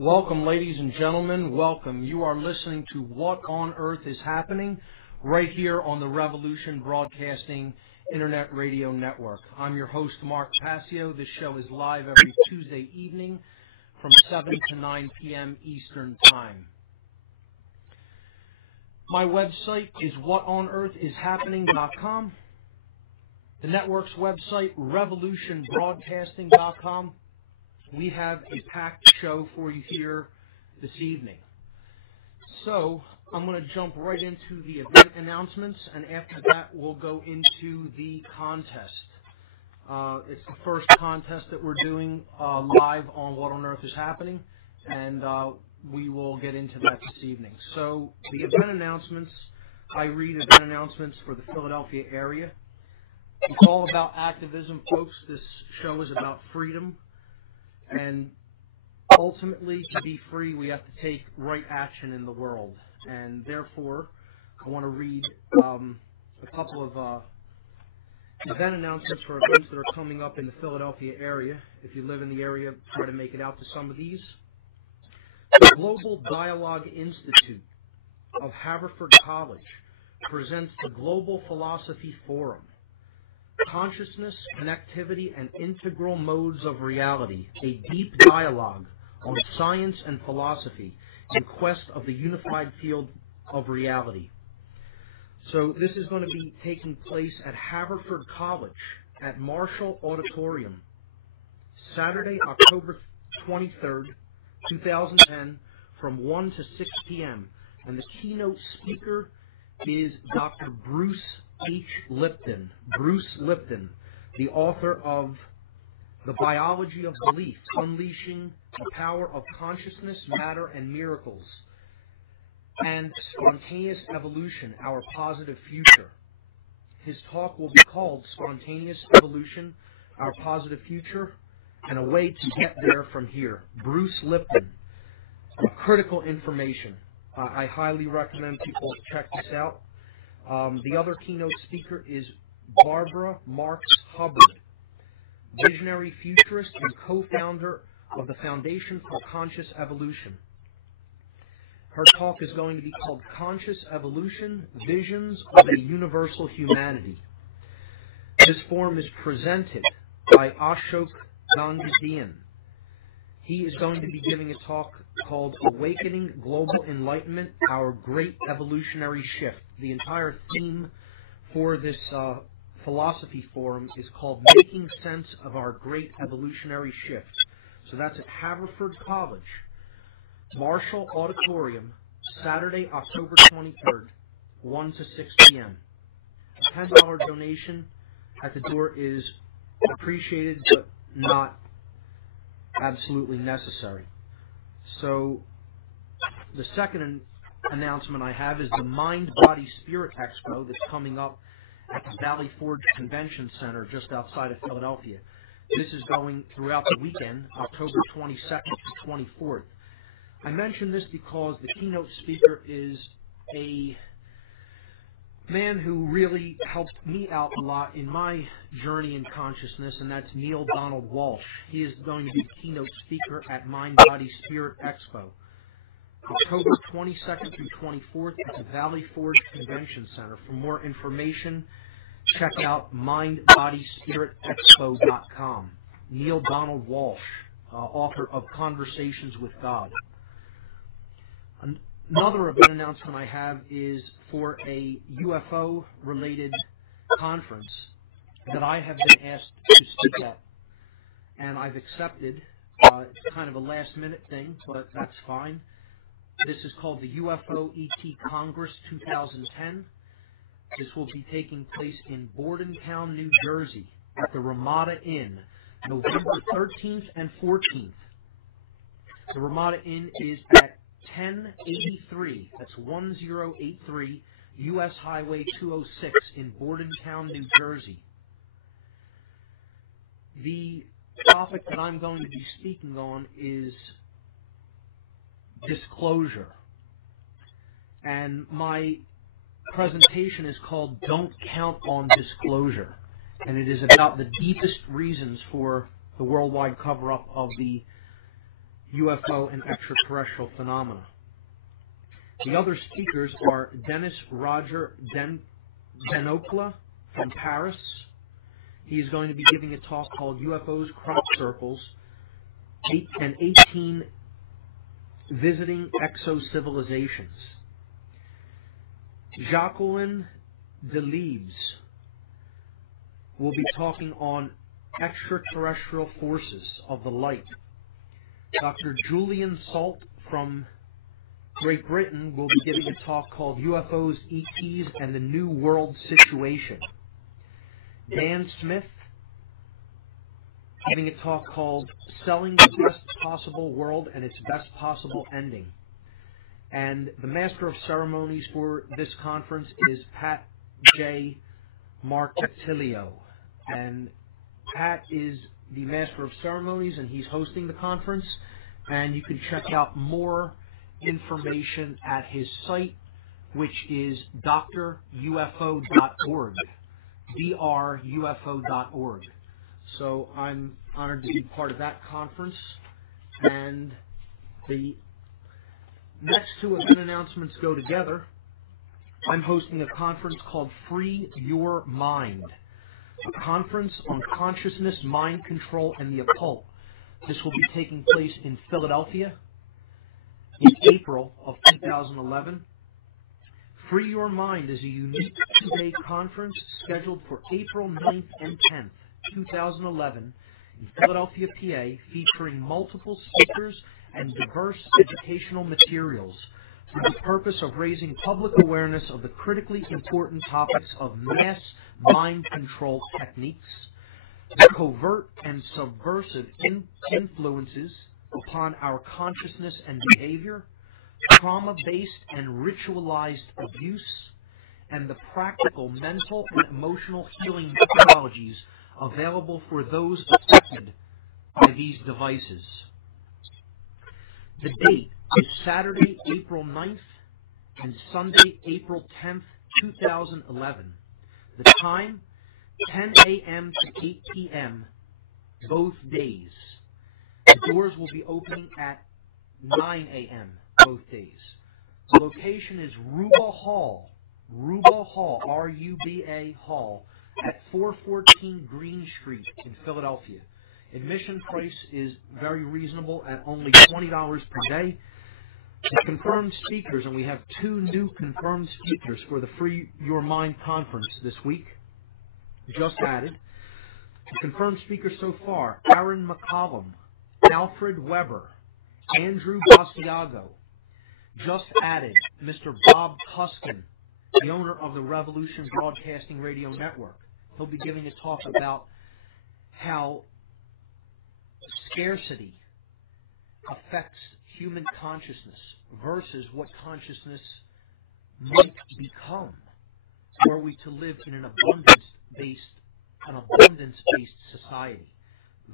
Welcome, ladies and gentlemen. Welcome. You are listening to What on Earth is Happening right here on the Revolution Broadcasting Internet Radio Network. I'm your host, Mark Passio. This show is live every Tuesday evening from 7 to 9 p.m. Eastern Time. My website is whatonearthishappening.com. The network's website, revolutionbroadcasting.com. We have a packed show for you here this evening. So I'm going to jump right into the event announcements, and after that we'll go into the contest. It's the first contest that we're doing live on What on Earth is Happening, and we will get into that this evening. So the event announcements, I read event announcements for the Philadelphia area. It's all about activism, folks. This show is about freedom. And ultimately, to be free, we have to take right action in the world. And therefore, I want to read a couple of event announcements for events that are coming up in the Philadelphia area. If you live in the area, try to make it out to some of these. The Global Dialogue Institute of Haverford College presents the Global Philosophy Forum. Consciousness, Connectivity, and Integral Modes of Reality, a deep dialogue on science and philosophy in quest of the unified field of reality. So this is going to be taking place at Haverford College at Marshall Auditorium, Saturday, October 23rd, 2010, from 1 to 6 p.m. And the keynote speaker is Dr. Bruce H. Lipton. Bruce Lipton, the author of The Biology of Belief, Unleashing the Power of Consciousness, Matter, and Miracles, and Spontaneous Evolution, Our Positive Future. His talk will be called Spontaneous Evolution, Our Positive Future, and a Way to Get There from Here. Bruce Lipton. Critical information. I highly recommend people check this out. The other keynote speaker is Barbara Marx Hubbard, visionary futurist and co-founder of the Foundation for Conscious Evolution. Her talk is going to be called Conscious Evolution, Visions of a Universal Humanity. This forum is presented by Ashok Gangadian. He is going to be giving a talk called Awakening Global Enlightenment, Our Great Evolutionary Shift. The entire theme for this philosophy forum is called Making Sense of Our Great Evolutionary Shift. So that's at Haverford College, Marshall Auditorium, Saturday, October 23rd, 1 to 6 p.m. A $10 donation at the door is appreciated but not absolutely necessary. So the second announcement I have is the Mind, Body, Spirit Expo that's coming up at the Valley Forge Convention Center just outside of Philadelphia. This is going throughout the weekend, October 22nd to 24th. I mention this because the keynote speaker is a man who really helped me out a lot in my journey in consciousness, and that's Neil Donald Walsh. He is going to be the keynote speaker at Mind, Body, Spirit Expo, October 22nd through 24th at the Valley Forge Convention Center. For more information, check out mindbodyspiritexpo.com. Neil Donald Walsh, author of Conversations with God. Another event announcement I have is for a UFO-related conference that I have been asked to speak at, and I've accepted. It's kind of a last-minute thing, but that's fine. This is called the UFO ET Congress 2010. This will be taking place in Bordentown, New Jersey, at the Ramada Inn, November 13th and 14th. The Ramada Inn is at 1083, that's 1083 U.S. Highway 206 in Bordentown, New Jersey. The topic that I'm going to be speaking on is disclosure. And my presentation is called Don't Count on Disclosure. And it is about the deepest reasons for the worldwide cover-up of the UFO and extraterrestrial phenomena. The other speakers are Dennis Roger Denokla from Paris. He is going to be giving a talk called UFOs, Crop Circles, 18 Visiting Exo-Civilizations. Jacqueline Delibes will be talking on extraterrestrial forces of the light. Dr. Julian Salt from Great Britain will be giving a talk called UFOs, ETs, and the New World Situation. Dan Smith giving a talk called Selling the Best Possible World and Its Best Possible Ending. And the Master of Ceremonies for this conference is Pat J. Marcatilio. And Pat is the Master of Ceremonies, and he's hosting the conference. And you can check out more information at his site, which is drufo.org. drufo.org. So I'm honored to be part of that conference. And the next two event announcements go together. I'm hosting a conference called Free Your Mind, a conference on consciousness, mind control, and the occult. This will be taking place in Philadelphia in April of 2011. Free Your Mind is a unique two-day conference scheduled for April 9th and 10th, 2011, in Philadelphia, PA, featuring multiple speakers and diverse educational materials for the purpose of raising public awareness of the critically important topics of mass mind control techniques, the covert and subversive influences upon our consciousness and behavior, trauma-based and ritualized abuse, and the practical mental and emotional healing methodologies available for those affected by these devices. The date is Saturday, April 9th and Sunday, April 10th, 2011. The time, 10 a.m. to 8 p.m., both days. The doors will be opening at 9 a.m. both days. The location is Ruba Hall, R-U-B-A Hall, at 414 Green Street in Philadelphia. Admission price is very reasonable at only $20 per day. The confirmed speakers, and we have two new confirmed speakers for the Free Your Mind conference this week, just added. The confirmed speakers so far: Aaron McCollum, Alfred Weber, Andrew Bastiago. Just added, Mr. Bob Tuskin, the owner of the Revolution Broadcasting Radio Network. He'll be giving a talk about how scarcity affects human consciousness versus what consciousness might become were we to live in an abundance-based society.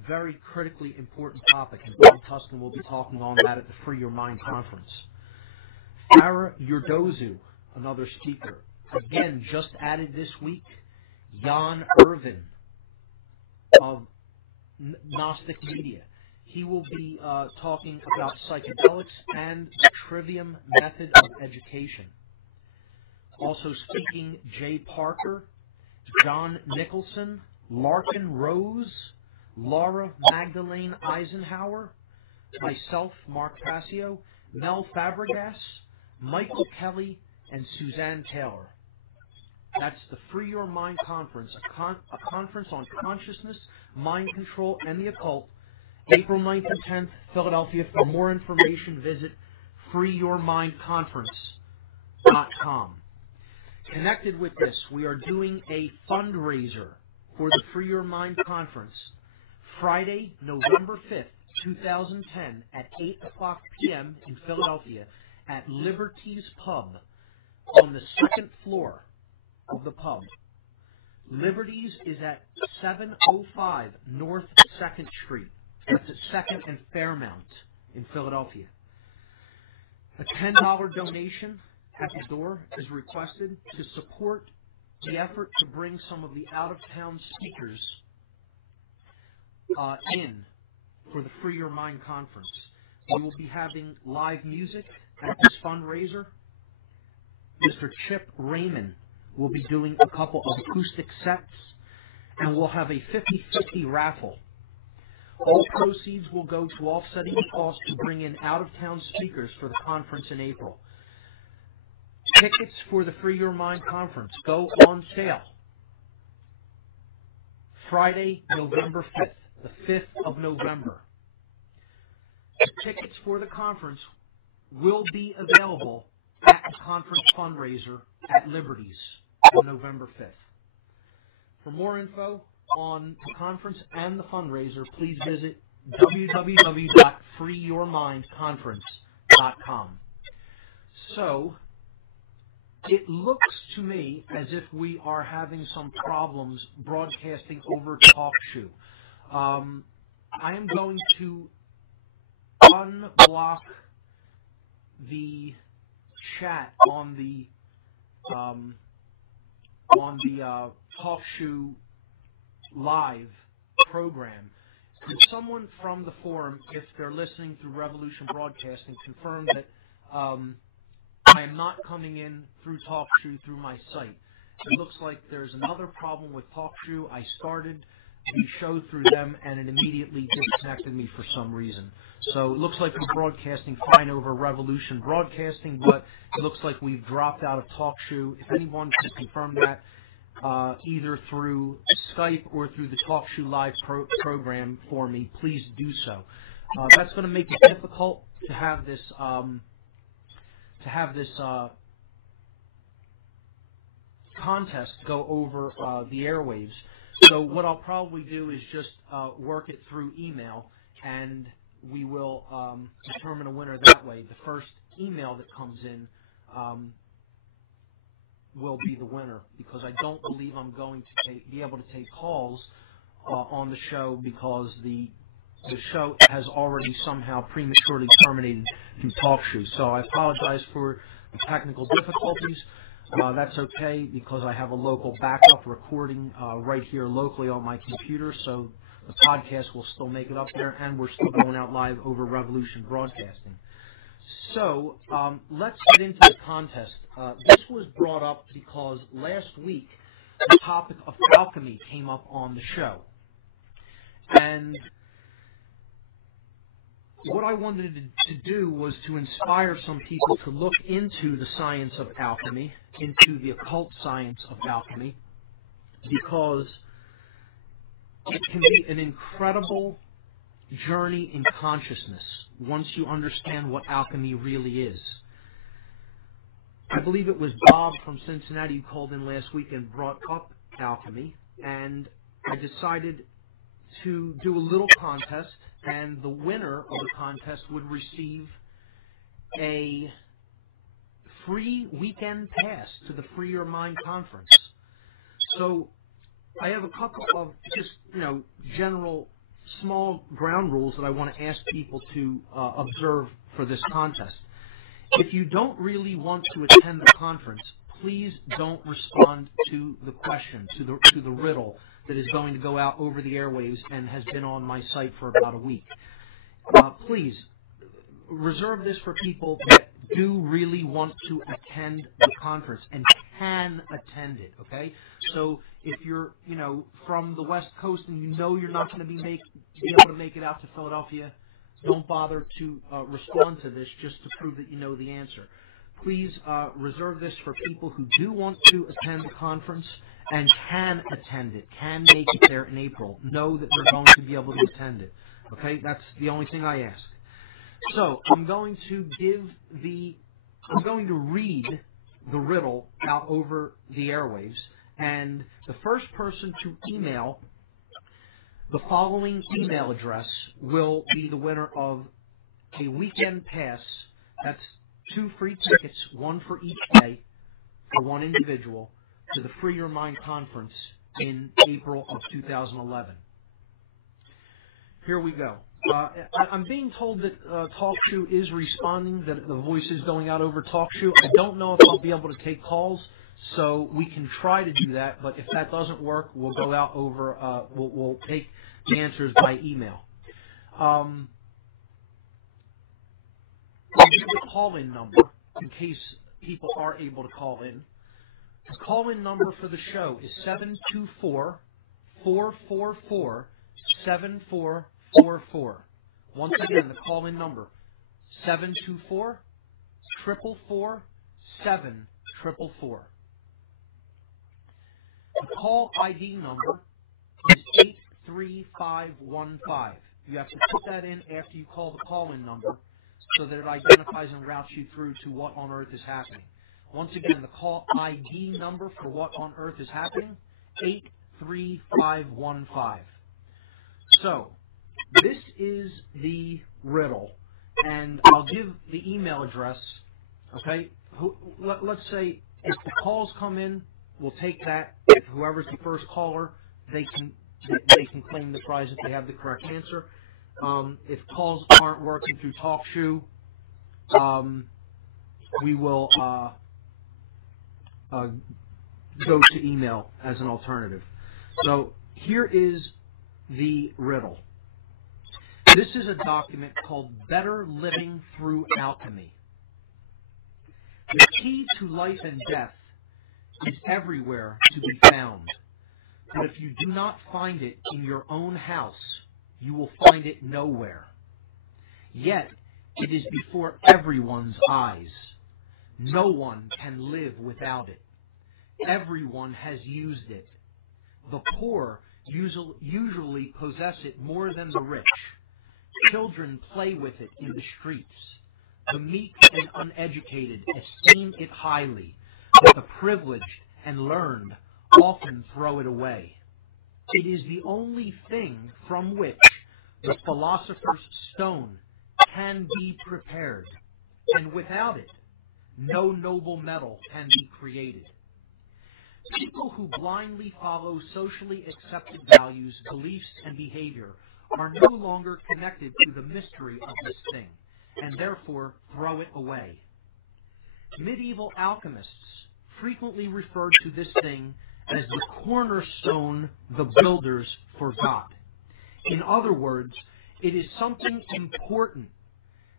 Very critically important topic, and Bob Tuskin will be talking on that at the Free Your Mind conference. Farah Yurdozu, another speaker, again just added this week. Jan Irvin of Gnostic Media. He will be talking about psychedelics and the trivium method of education. Also speaking, Jay Parker, John Nicholson, Larkin Rose, Laura Magdalene Eisenhower, myself, Mark Passio, Mel Fabregas, Michael Kelly, and Suzanne Taylor. That's the Free Your Mind conference, a conference on consciousness, mind control, and the occult, April 9th and 10th, Philadelphia. For more information, visit freeyourmindconference.com. Connected with this, we are doing a fundraiser for the Free Your Mind conference Friday, November 5th, 2010 at 8 o'clock p.m. in Philadelphia at Liberty's Pub on the second floor of the pub. Liberty's is at 705 North 2nd Street. That's at 2nd and Fairmount in Philadelphia. A $10 donation at the door is requested to support the effort to bring some of the out-of-town speakers in for the Free Your Mind conference. We will be having live music at this fundraiser. Mr. Chip Raymond will be doing a couple of acoustic sets, and we'll have a 50-50 raffle. All proceeds will go to offsetting the cost to bring in out-of-town speakers for the conference in April. Tickets for the Free Your Mind conference go on sale Friday, November 5th, the 5th of November. The tickets for the conference will be available at the conference fundraiser at Liberty's on November 5th. For more info on the conference and the fundraiser, please visit www.freeyourmindconference.com. So, it looks to me as if we are having some problems broadcasting over TalkShoe. I am going to unblock the chat on the TalkShoe live program. Could someone from the forum, if they're listening through Revolution Broadcasting, confirm that I am not coming in through TalkShoe through my site? It looks like there's another problem with TalkShoe. I started the show through them, and it immediately disconnected me for some reason. So it looks like we're broadcasting fine over Revolution Broadcasting, but it looks like we've dropped out of TalkShoe. If anyone can confirm that, either through Skype or through the TalkShoe live program for me, please do so. That's going to make it difficult to have this contest go over the airwaves. So what I'll probably do is just work it through email, and we will determine a winner that way. The first email that comes in will be the winner, because I don't believe I'm going to be able to take calls on the show, because the show has already somehow prematurely terminated through TalkShoe. So I apologize for the technical difficulties. That's okay, because I have a local backup recording right here locally on my computer, so the podcast will still make it up there, and we're still going out live over Revolution Broadcasting. So let's get into the contest. This was brought up because last week the topic of alchemy came up on the show. And what I wanted to do was to inspire some people to look into the science of alchemy, into the occult science of alchemy, because it can be an incredible journey in consciousness once you understand what alchemy really is. I believe it was Bob from Cincinnati who called in last week and brought up alchemy, and I decided to do a little contest, and the winner of the contest would receive a free weekend pass to the Free Your Mind conference. So I have a couple of just, general small ground rules that I want to ask people to observe for this contest. If you don't really want to attend the conference, please don't respond to the question, to the riddle that is going to go out over the airwaves and has been on my site for about a week. Please reserve this for people that do really want to attend the conference and can attend it, okay? So if you're, from the West Coast and you're not going to be able to make it out to Philadelphia, don't bother to respond to this just to prove that you know the answer. Please reserve this for people who do want to attend the conference and can attend it, can make it there in April. Know that they're going to be able to attend it. Okay, that's the only thing I ask. So I'm going to read the riddle out over the airwaves, and the first person to email the following email address will be the winner of a weekend pass. That's 2 free tickets, 1 for each day, for one individual, to the Free Your Mind conference in April of 2011. Here we go. I'm being told that TalkShoe is responding, that the voice is going out over TalkShoe. I don't know if I'll be able to take calls, so we can try to do that, but if that doesn't work, we'll go out over, we'll take the answers by email. I'll give the call-in number in case people are able to call in. The call-in number for the show is 724-444-7444. Once again, the call-in number, 724-444-7444. The call ID number is 83515. You have to put that in after you call the call-in number so that it identifies and routes you through to what on earth is happening. Once again, the call ID number for what on earth is happening, 83515. So, this is the riddle, and I'll give the email address, okay? Let's say if the calls come in, we'll take that. If whoever's the first caller, they can claim the prize if they have the correct answer. If calls aren't working through TalkShoe, we will go to email as an alternative. So here is the riddle. This is a document called Better Living Through Alchemy. The key to life and death is everywhere to be found. But if you do not find it in your own house, you will find it nowhere. Yet, it is before everyone's eyes. No one can live without it. Everyone has used it. The poor usually possess it more than the rich. Children play with it in the streets. The meek and uneducated esteem it highly, but the privileged and learned often throw it away. It is the only thing from which the philosopher's stone can be prepared, and without it, no noble metal can be created. People who blindly follow socially accepted values, beliefs, and behavior are no longer connected to the mystery of this thing, and therefore throw it away. Medieval alchemists frequently referred to this thing as the cornerstone the builders forgot. In other words, it is something important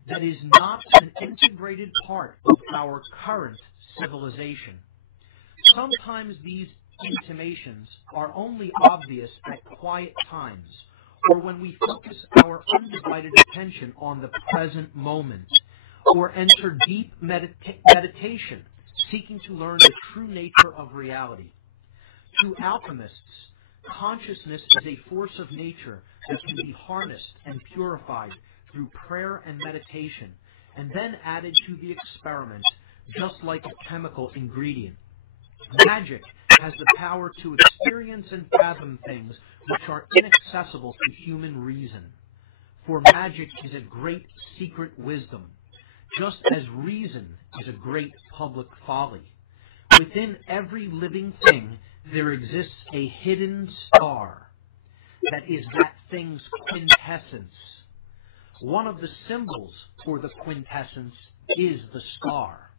that is not an integrated part of our current civilization. Sometimes these intimations are only obvious at quiet times, or when we focus our undivided attention on the present moment, or enter deep meditation, seeking to learn the true nature of reality. To alchemists, consciousness is a force of nature that can be harnessed and purified through prayer and meditation, and then added to the experiment, just like a chemical ingredient. Magic has the power to experience and fathom things which are inaccessible to human reason. For magic is a great secret wisdom, just as reason is a great public folly. Within every living thing there exists a hidden star that is that thing's quintessence. One of the symbols for the quintessence is the star.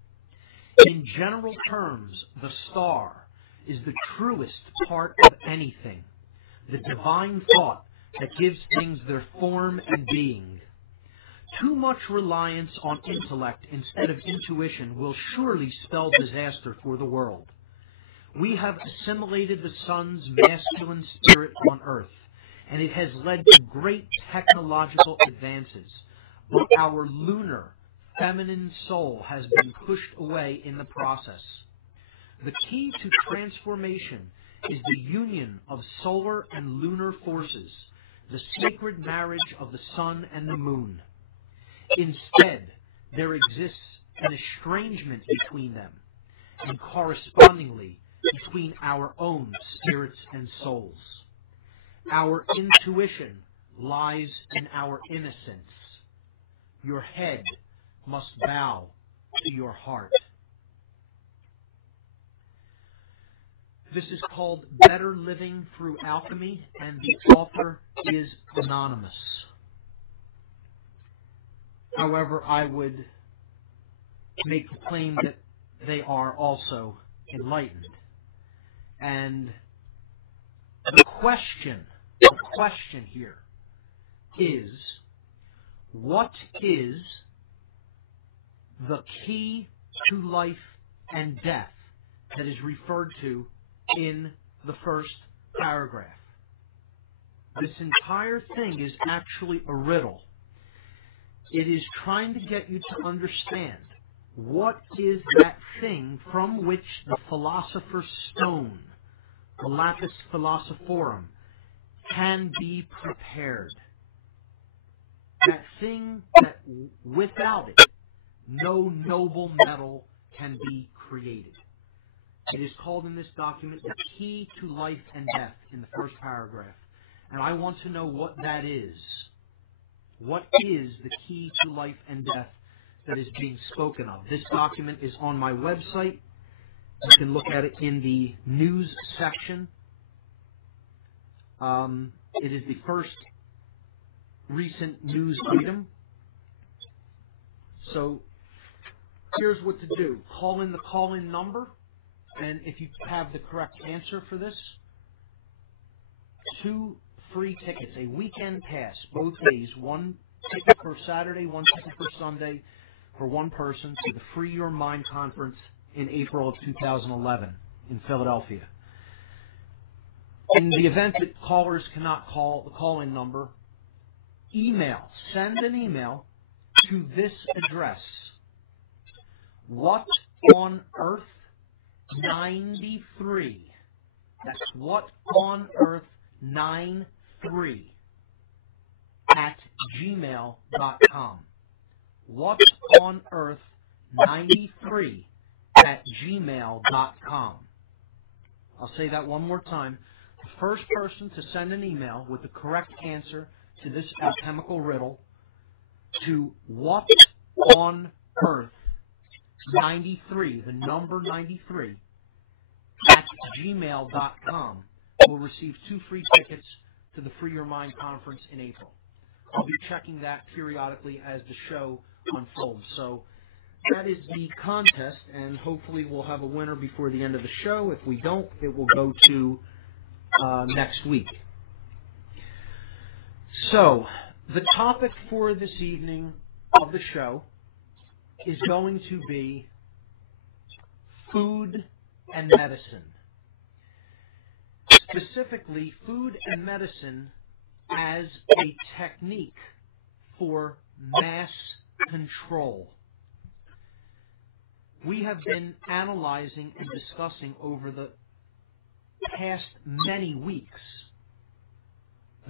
In general terms, the star is the truest part of anything, the divine thought that gives things their form and being. Too much reliance on intellect instead of intuition will surely spell disaster for the world. We have assimilated the sun's masculine spirit on earth, and it has led to great technological advances, but our lunar, feminine soul has been pushed away in the process. The key to transformation is the union of solar and lunar forces, the sacred marriage of the sun and the moon. Instead, there exists an estrangement between them, and correspondingly between our own spirits and souls. Our intuition lies in our innocence. Your head must bow to your heart. This is called Better Living Through Alchemy, and the author is anonymous. However, I would make the claim that they are also enlightened. And the question here is, what is the key to life and death that is referred to in the first paragraph. This entire thing is actually a riddle. It is trying to get you to understand what is that thing from which the philosopher's stone, the lapis philosophorum, can be prepared. That thing that without it, no noble metal can be created. It is called in this document the key to life and death in the first paragraph. And I want to know what that is. What is the key to life and death that is being spoken of? This document is on my website. You can look at it in the news section. It is the first recent news item. So here's what to do. Call in the call-in number, and if you have the correct answer for this, 2 free tickets, a weekend pass, both days, 1 ticket for Saturday, 1 ticket for Sunday for one person to the Free Your Mind conference in April of 2011 in Philadelphia. In the event that callers cannot call the call-in number, send an email to this address, What on Earth 93. That's What on Earth 93 at gmail.com. What on Earth 93 at gmail.com. I'll say that one more time. The first person to send an email with the correct answer to this alchemical riddle to What on Earth 93, the number 93, at gmail.com will receive 2 free tickets to the Free Your Mind conference in April. I'll be checking that periodically as the show unfolds. So that is the contest, and hopefully we'll have a winner before the end of the show. If we don't, it will go to next week. So the topic for this evening of the show is going to be food and medicine. Specifically, food and medicine as a technique for mass control. We have been analyzing and discussing over the past many weeks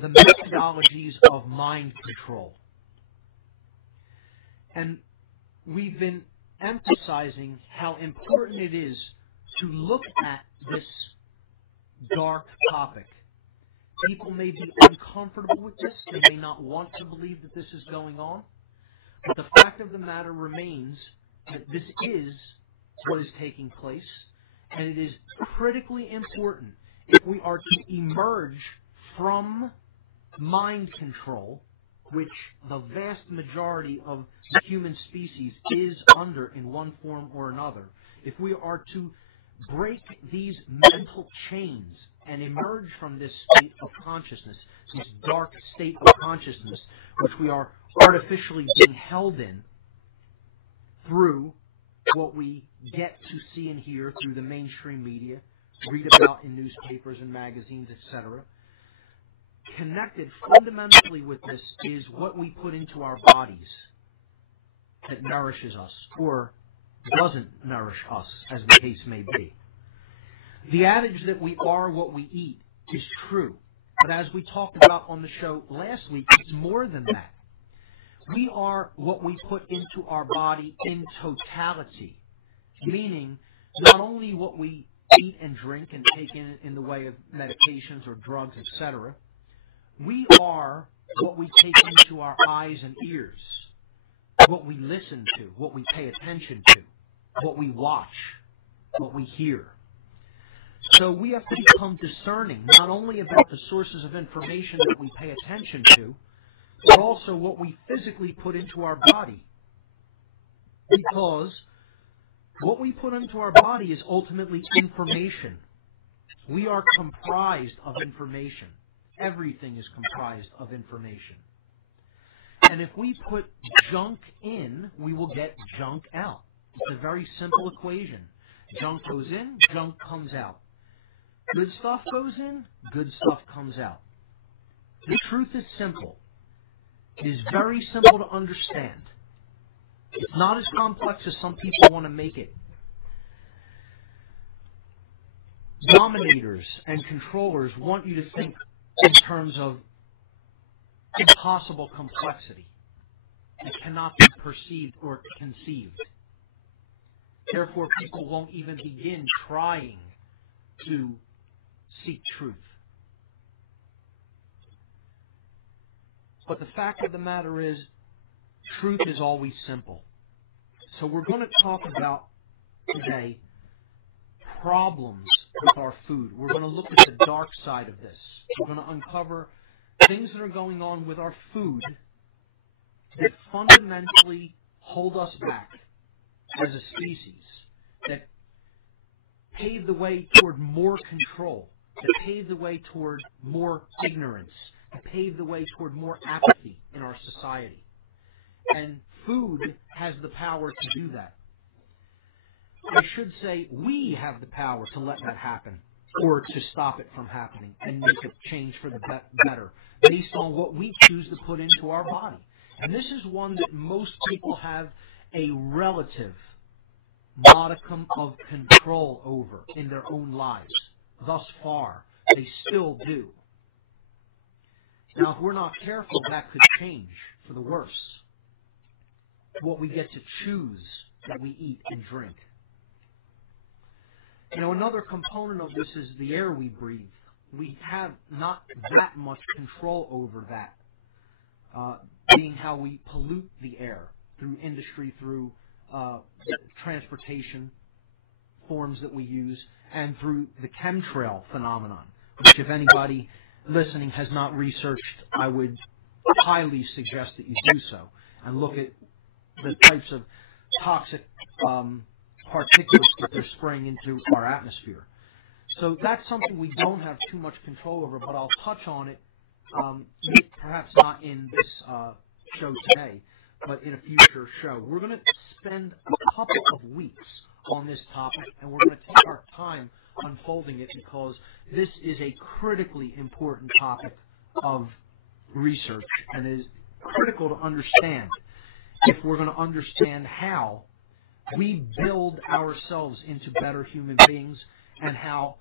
the methodologies of mind control. And we've been emphasizing how important it is to look at this dark topic. People may be uncomfortable with this. They may not want to believe that this is going on. But the fact of the matter remains that this is what is taking place. And it is critically important if we are to emerge from mind control, which the vast majority of the human species is under in one form or another. If we are to break these mental chains and emerge from this state of consciousness, this dark state of consciousness, which we are artificially being held in through what we get to see and hear through the mainstream media, read about in newspapers and magazines, etc. Connected fundamentally with this is what we put into our bodies that nourishes us or doesn't nourish us, as the case may be. The adage that we are what we eat is true, but as we talked about on the show last week, it's more than that. We are what we put into our body in totality, meaning not only what we eat and drink and take in the way of medications or drugs, etc. We are what we take into our eyes and ears, what we listen to, what we pay attention to, what we watch, what we hear. So we have to become discerning not only about the sources of information that we pay attention to, but also what we physically put into our body. Because what we put into our body is ultimately information. We are comprised of information. Everything is comprised of information. And if we put junk in, we will get junk out. It's a very simple equation. Junk goes in, junk comes out. Good stuff goes in, good stuff comes out. The truth is simple. It is very simple to understand. It's not as complex as some people want to make it. Dominators and controllers want you to think in terms of impossible complexity. It cannot be perceived or conceived. Therefore, people won't even begin trying to seek truth. But the fact of the matter is, truth is always simple. So we're going to talk about today problems with our food. We're going to look at the dark side of this. We're going to uncover things that are going on with our food that fundamentally hold us back as a species, that pave the way toward more control, that pave the way toward more ignorance, that pave the way toward more apathy in our society. And food has the power to do that. I should say we have the power to let that happen, or to stop it from happening and make a change for the better based on what we choose to put into our body. And this is one that most people have a relative modicum of control over in their own lives. Thus far, they still do. Now, if we're not careful, that could change for the worse. What we get to choose that we eat and drink. Another component of this is the air we breathe. We have not that much control over that, being how we pollute the air through industry, through transportation forms that we use, and through the chemtrail phenomenon, which if anybody listening has not researched, I would highly suggest that you do so and look at the types of toxic particulates that they're spraying into our atmosphere. So that's something we don't have too much control over, but I'll touch on it, perhaps not in this show today, but in a future show. We're going to spend a couple of weeks on this topic, and we're going to take our time unfolding it because this is a critically important topic of research and is critical to understand if we're going to understand how we build ourselves into better human beings and how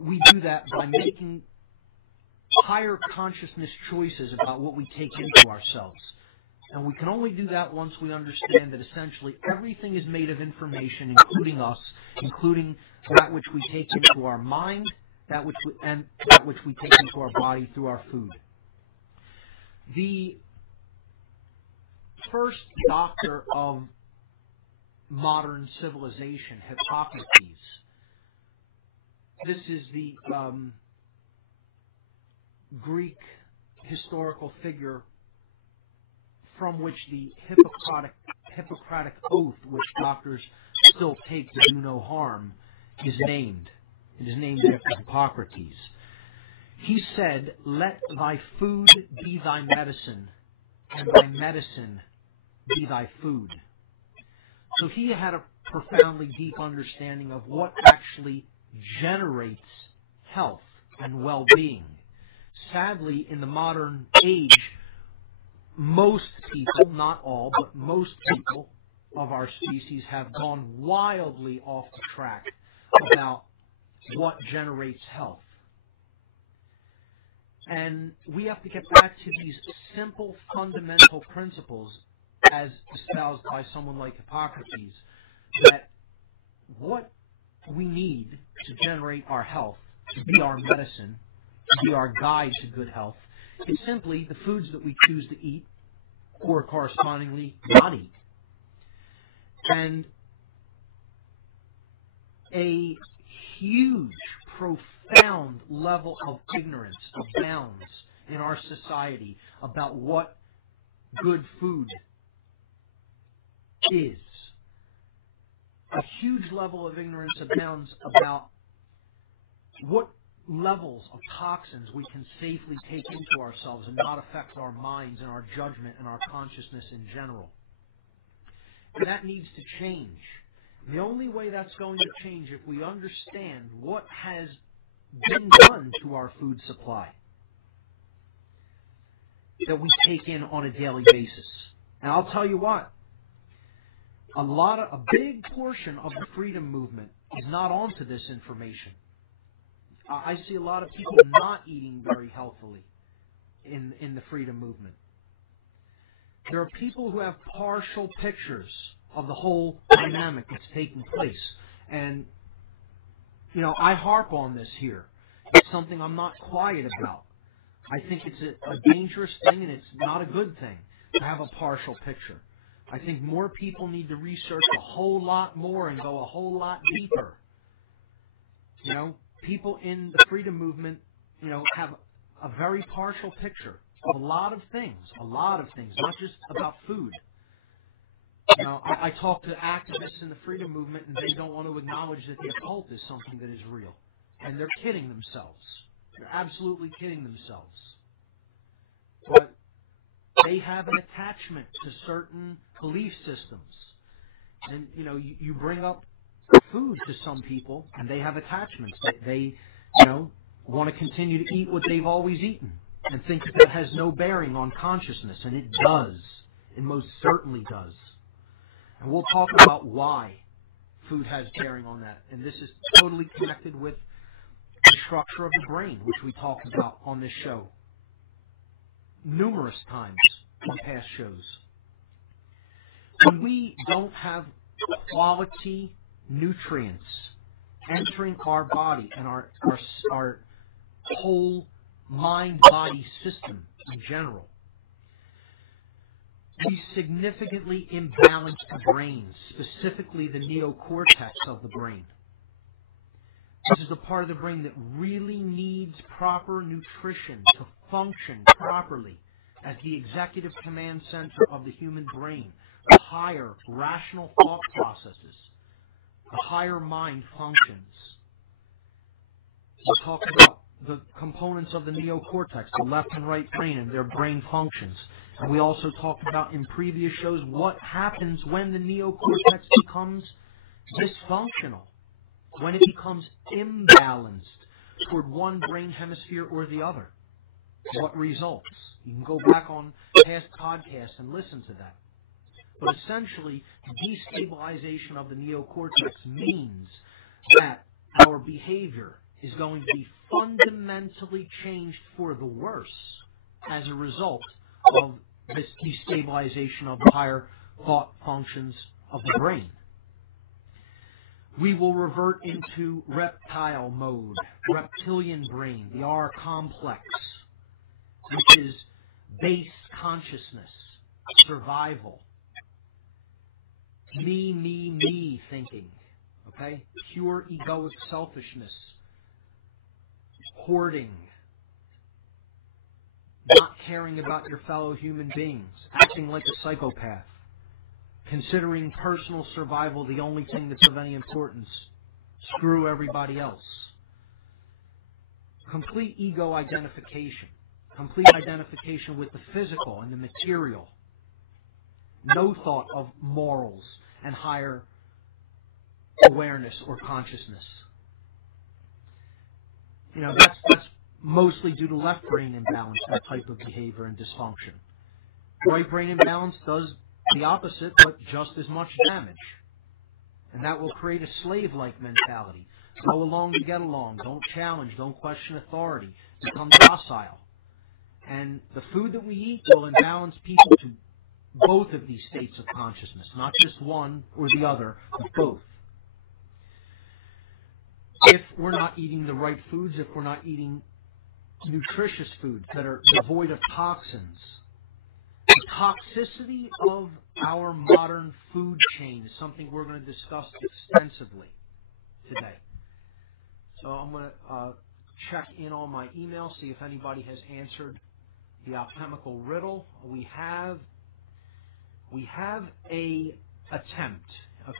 we do that by making higher consciousness choices about what we take into ourselves. And we can only do that once we understand that essentially everything is made of information, including us, including that which we take into our mind, that which we take into our body through our food. The first doctor of modern civilization, Hippocrates, this is the Greek historical figure from which the Hippocratic oath, which doctors still take to do no harm, is named. It is named after Hippocrates. He said, "Let thy food be thy medicine, and thy medicine be thy food." So he had a profoundly deep understanding of what actually generates health and well-being. Sadly, in the modern age, most people, not all, but most people of our species have gone wildly off the track about what generates health. And we have to get back to these simple, fundamental principles as espoused by someone like Hippocrates, that what we need to generate our health, to be our medicine, to be our guide to good health, is simply the foods that we choose to eat or correspondingly not eat. And a huge, profound level of ignorance abounds in our society about what good food is. A huge level of ignorance abounds about what levels of toxins we can safely take into ourselves and not affect our minds and our judgment and our consciousness in general. And that needs to change. The only way that's going to change if we understand what has been done to our food supply that we take in on a daily basis. And I'll tell you what, a big portion of the freedom movement is not onto this information. I see a lot of people not eating very healthily in the freedom movement. There are people who have partial pictures of the whole dynamic that's taking place. And, I harp on this here. It's something I'm not quiet about. I think it's a dangerous thing and it's not a good thing to have a partial picture. I think more people need to research a whole lot more and go a whole lot deeper. People in the freedom movement, have a very partial picture of a lot of things, not just about food. I talk to activists in the freedom movement and they don't want to acknowledge that the occult is something that is real. And they're kidding themselves. They're absolutely kidding themselves. But they have an attachment to certain belief systems. And, you bring up food to some people and they have attachments that they, want to continue to eat what they've always eaten and think that has no bearing on consciousness. And it does. It most certainly does. And we'll talk about why food has bearing on that. And this is totally connected with the structure of the brain, which we talked about on this show numerous times on past shows. When we don't have quality nutrients entering our body and our whole mind-body system in general, we significantly imbalance the brain, specifically the neocortex of the brain. This is the part of the brain that really needs proper nutrition to function properly as the executive command center of the human brain. The higher rational thought processes, the higher mind functions. We'll talk about the components of the neocortex, the left and right brain, and their brain functions. And we also talked about in previous shows what happens when the neocortex becomes dysfunctional, when it becomes imbalanced toward one brain hemisphere or the other. What results? You can go back on past podcasts and listen to that. But essentially, destabilization of the neocortex means that our behavior is going to be fundamentally changed for the worse as a result of this destabilization of the higher thought functions of the brain. We will revert into reptile mode, reptilian brain, the R complex, which is base consciousness, survival, me thinking, okay? Pure egoic selfishness, hoarding, not caring about your fellow human beings, acting like a psychopath, considering personal survival the only thing that's of any importance, screw everybody else. Complete ego identification, complete identification with the physical and the material. No thought of morals and higher awareness or consciousness. That's mostly due to left brain imbalance, that type of behavior and dysfunction. Right brain imbalance does the opposite, but just as much damage. And that will create a slave-like mentality. Go along to get along. Don't challenge. Don't question authority. Become docile. And the food that we eat will imbalance people to both of these states of consciousness, not just one or the other, but both. If we're not eating the right foods, if we're not eating nutritious foods that are devoid of toxins, the toxicity of our modern food chain is something we're going to discuss extensively today. So I'm going to check in on my email, see if anybody has answered the alchemical riddle. We have a attempt.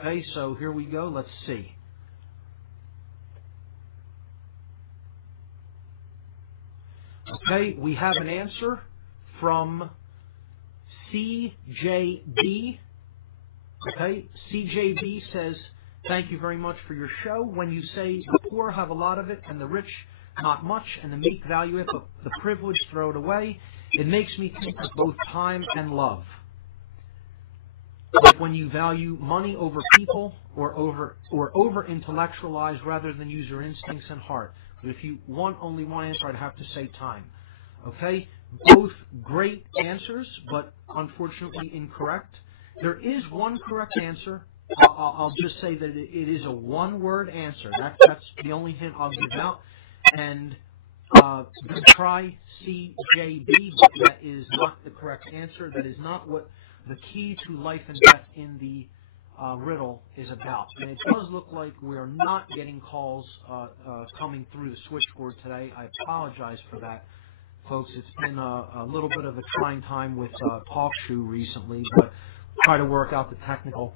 Okay, so here we go. Let's see. Okay, we have an answer from CJB. Okay, CJB says, thank you very much for your show. When you say the poor have a lot of it and the rich not much, and the meek value it, but the privileged throw it away, it makes me think of both time and love. Like when you value money over people, or over intellectualize rather than use your instincts and heart. But if you want only one answer, I'd have to say time. Okay? Both great answers, but unfortunately incorrect. There is one correct answer. I'll just say that it is a one-word answer. That's the only hint I'll give out. And good try, CJB, but that is not the correct answer. That is not what the key to life and death in the riddle is about. And it does look like we're not getting calls coming through the switchboard today. I apologize for that, folks. It's been a little bit of a trying time with TalkShoe recently, but try to work out the technical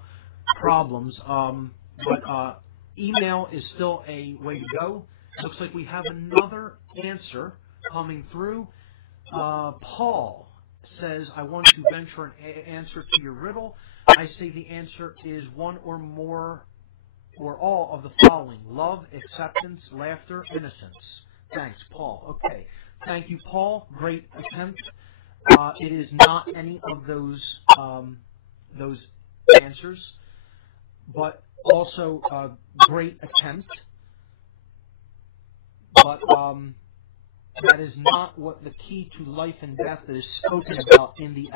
problems. But email is still a way to go. Looks like we have another answer coming through. Paul says, I want to venture an answer to your riddle. I say the answer is one or more or all of the following: love, acceptance, laughter, innocence. Thanks, Paul. Okay. Thank you, Paul. Great attempt. It is not any of those answers, but also great attempt. But that is not what the key to life and death that is spoken about in the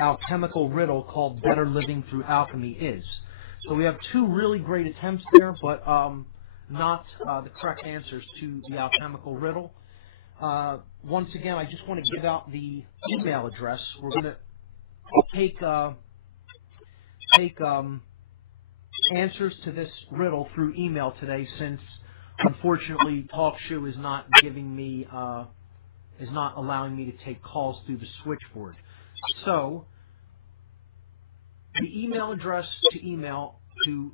alchemical riddle called Better Living Through Alchemy is. So we have two really great attempts there, but not the correct answers to the alchemical riddle. Once again, I just want to give out the email address. We're going to take answers to this riddle through email today, since unfortunately TalkShoe is not giving me, is not allowing me to take calls through the switchboard. So the email address to email to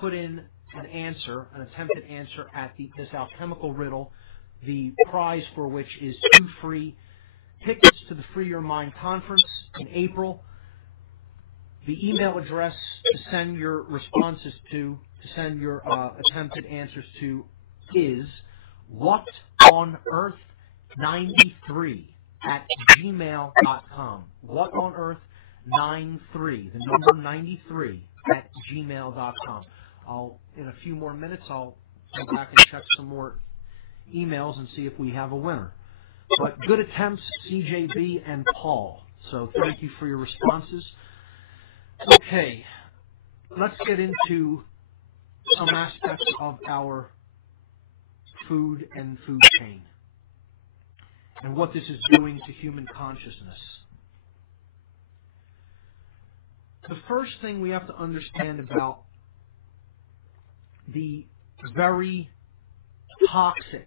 put in an answer, an attempted answer at this alchemical riddle, the prize for which is 2 free tickets to the Free Your Mind conference in April. The email address to send your responses to send your attempted answers to, is whatonearth93@gmail.com. Whatonearth93, the number 93 at gmail.com. In a few more minutes, I'll go back and check some more emails and see if we have a winner. But good attempts, CJB and Paul. So thank you for your responses. Okay, let's get into some aspects of our food and food chain and what this is doing to human consciousness. The first thing we have to understand about the very toxic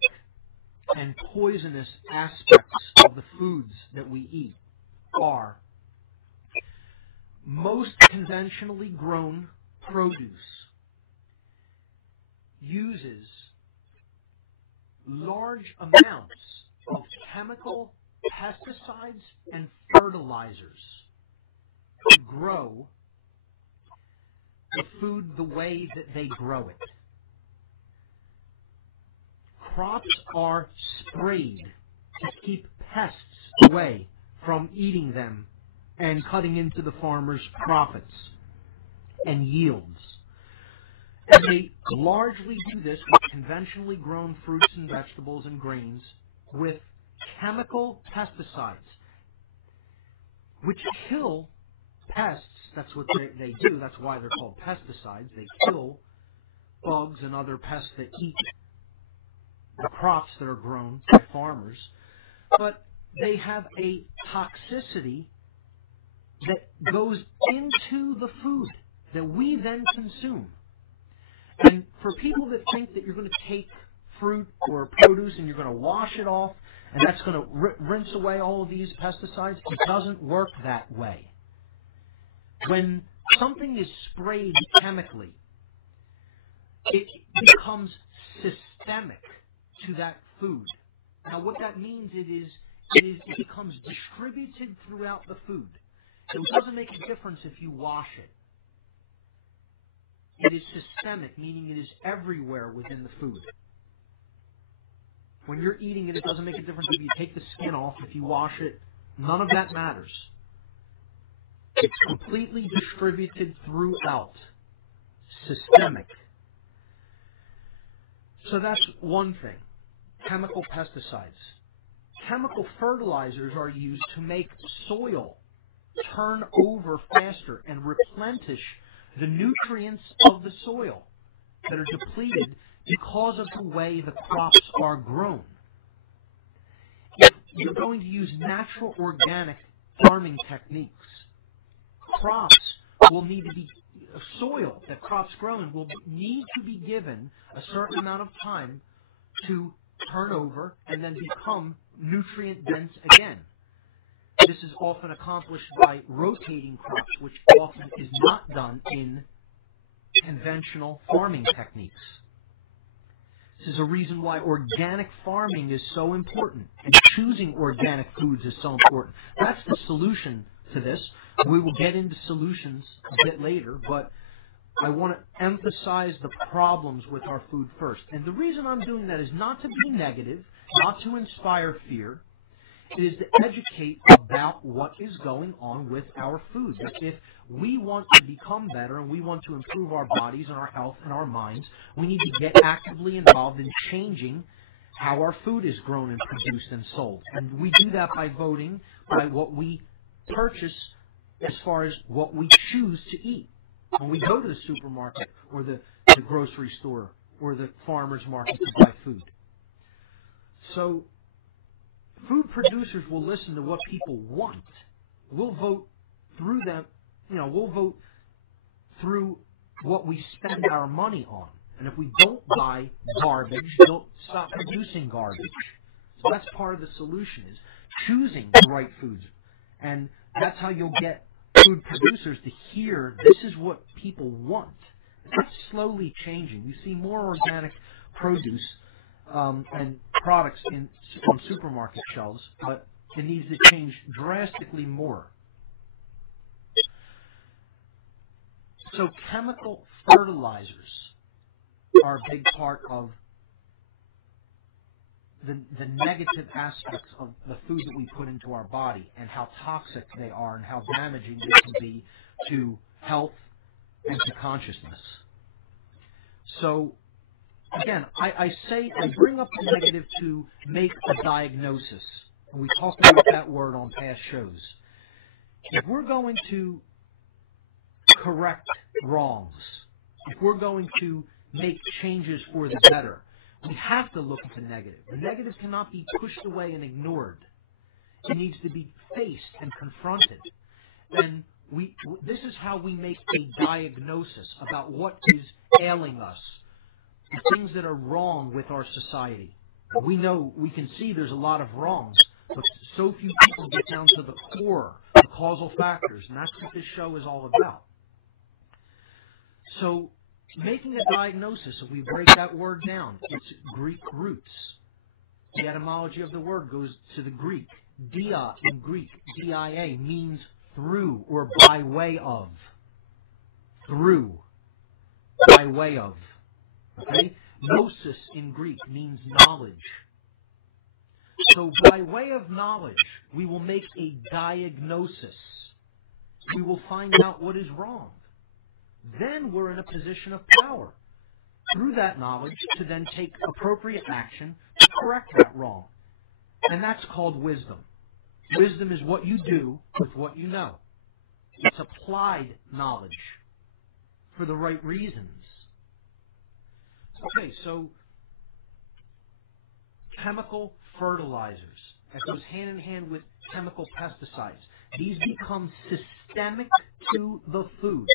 and poisonous aspects of the foods that we eat are: most conventionally grown produce uses large amounts of chemical pesticides and fertilizers to grow the food the way that they grow it. Crops are sprayed to keep pests away from eating them and cutting into the farmer's profits and yields. And they largely do this with conventionally grown fruits and vegetables and grains with chemical pesticides, which kill pests. That's what they do. That's why they're called pesticides. They kill bugs and other pests that eat the crops that are grown by farmers. But they have a toxicity that goes into the food that we then consume. And for people that think that you're going to take fruit or produce and you're going to wash it off and that's going to rinse away all of these pesticides, it doesn't work that way. When something is sprayed chemically, it becomes systemic to that food. Now, what that means it becomes distributed throughout the food. So it doesn't make a difference if you wash it. It is systemic, meaning it is everywhere within the food. When you're eating it, it doesn't make a difference if you take the skin off, if you wash it. None of that matters. It's completely distributed throughout. Systemic. So that's one thing. Chemical pesticides. Chemical fertilizers are used to make soil turn over faster and replenish the nutrients of the soil that are depleted because of the way the crops are grown. If you're going to use natural organic farming techniques, crops will need to be, soil that crops grow in will need to be given a certain amount of time to turn over and then become nutrient dense again. This is often accomplished by rotating crops, which often is not done in conventional farming techniques. This is a reason why organic farming is so important, and choosing organic foods is so important. That's the solution to this. We will get into solutions a bit later, but I want to emphasize the problems with our food first. And the reason I'm doing that is not to be negative, not to inspire fear. It is to educate about what is going on with our food. That if we want to become better and we want to improve our bodies and our health and our minds, we need to get actively involved in changing how our food is grown and produced and sold. And we do that by voting, by what we purchase as far as what we choose to eat. When we go to the supermarket or the grocery store or the farmer's market to buy food. So food producers will listen to what people want. We'll vote through them, we'll vote through what we spend our money on. And if we don't buy garbage, they'll stop producing garbage. So that's part of the solution, is choosing the right foods. And that's how you'll get food producers to hear this is what people want. That's slowly changing. You see more organic produce and products on supermarket shelves, but it needs to change drastically more. So chemical fertilizers are a big part of the negative aspects of the food that we put into our body and how toxic they are and how damaging they can be to health and to consciousness. So again, I bring up the negative to make a diagnosis. We talked about that word on past shows. If we're going to correct wrongs, if we're going to make changes for the better, we have to look at the negative. The negative cannot be pushed away and ignored. It needs to be faced and confronted. And this is how we make a diagnosis about what is ailing us, the things that are wrong with our society. We know, we can see there's a lot of wrongs, but so few people get down to the core, the causal factors, and that's what this show is all about. So, making a diagnosis, if we break that word down, it's Greek roots. The etymology of the word goes to the Greek. Dia in Greek, D-I-A, means through or by way of. Through, by way of. Okay? Gnosis in Greek means knowledge. So by way of knowledge, we will make a diagnosis. We will find out what is wrong. Then we're in a position of power through that knowledge to then take appropriate action to correct that wrong. And that's called wisdom. Wisdom is what you do with what you know. It's applied knowledge for the right reasons. Okay, so chemical fertilizers. That goes hand in hand with chemical pesticides. These become systemic to the food.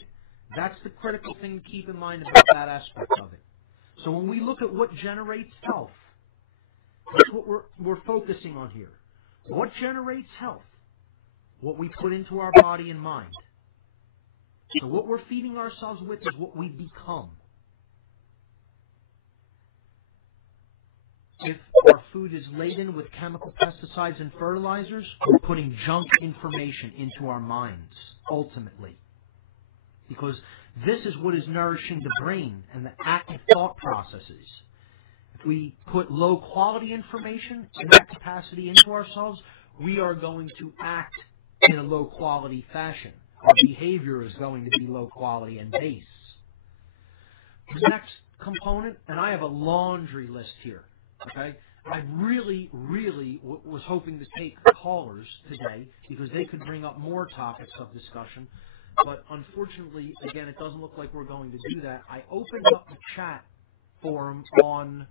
That's the critical thing to keep in mind about that aspect of it. So when we look at what generates health, that's what we're focusing on here. What generates health? What we put into our body and mind. So what we're feeding ourselves with is what we become. If our food is laden with chemical pesticides and fertilizers, we're putting junk information into our minds, ultimately. Because this is what is nourishing the brain and the active thought processes. If we put low-quality information in that capacity into ourselves, we are going to act in a low-quality fashion. Our behavior is going to be low-quality and base. The next component, and I have a laundry list here, okay? I really was hoping to take callers today because they could bring up more topics of discussion. But unfortunately, again, it doesn't look like we're going to do that. I opened up the chat forum on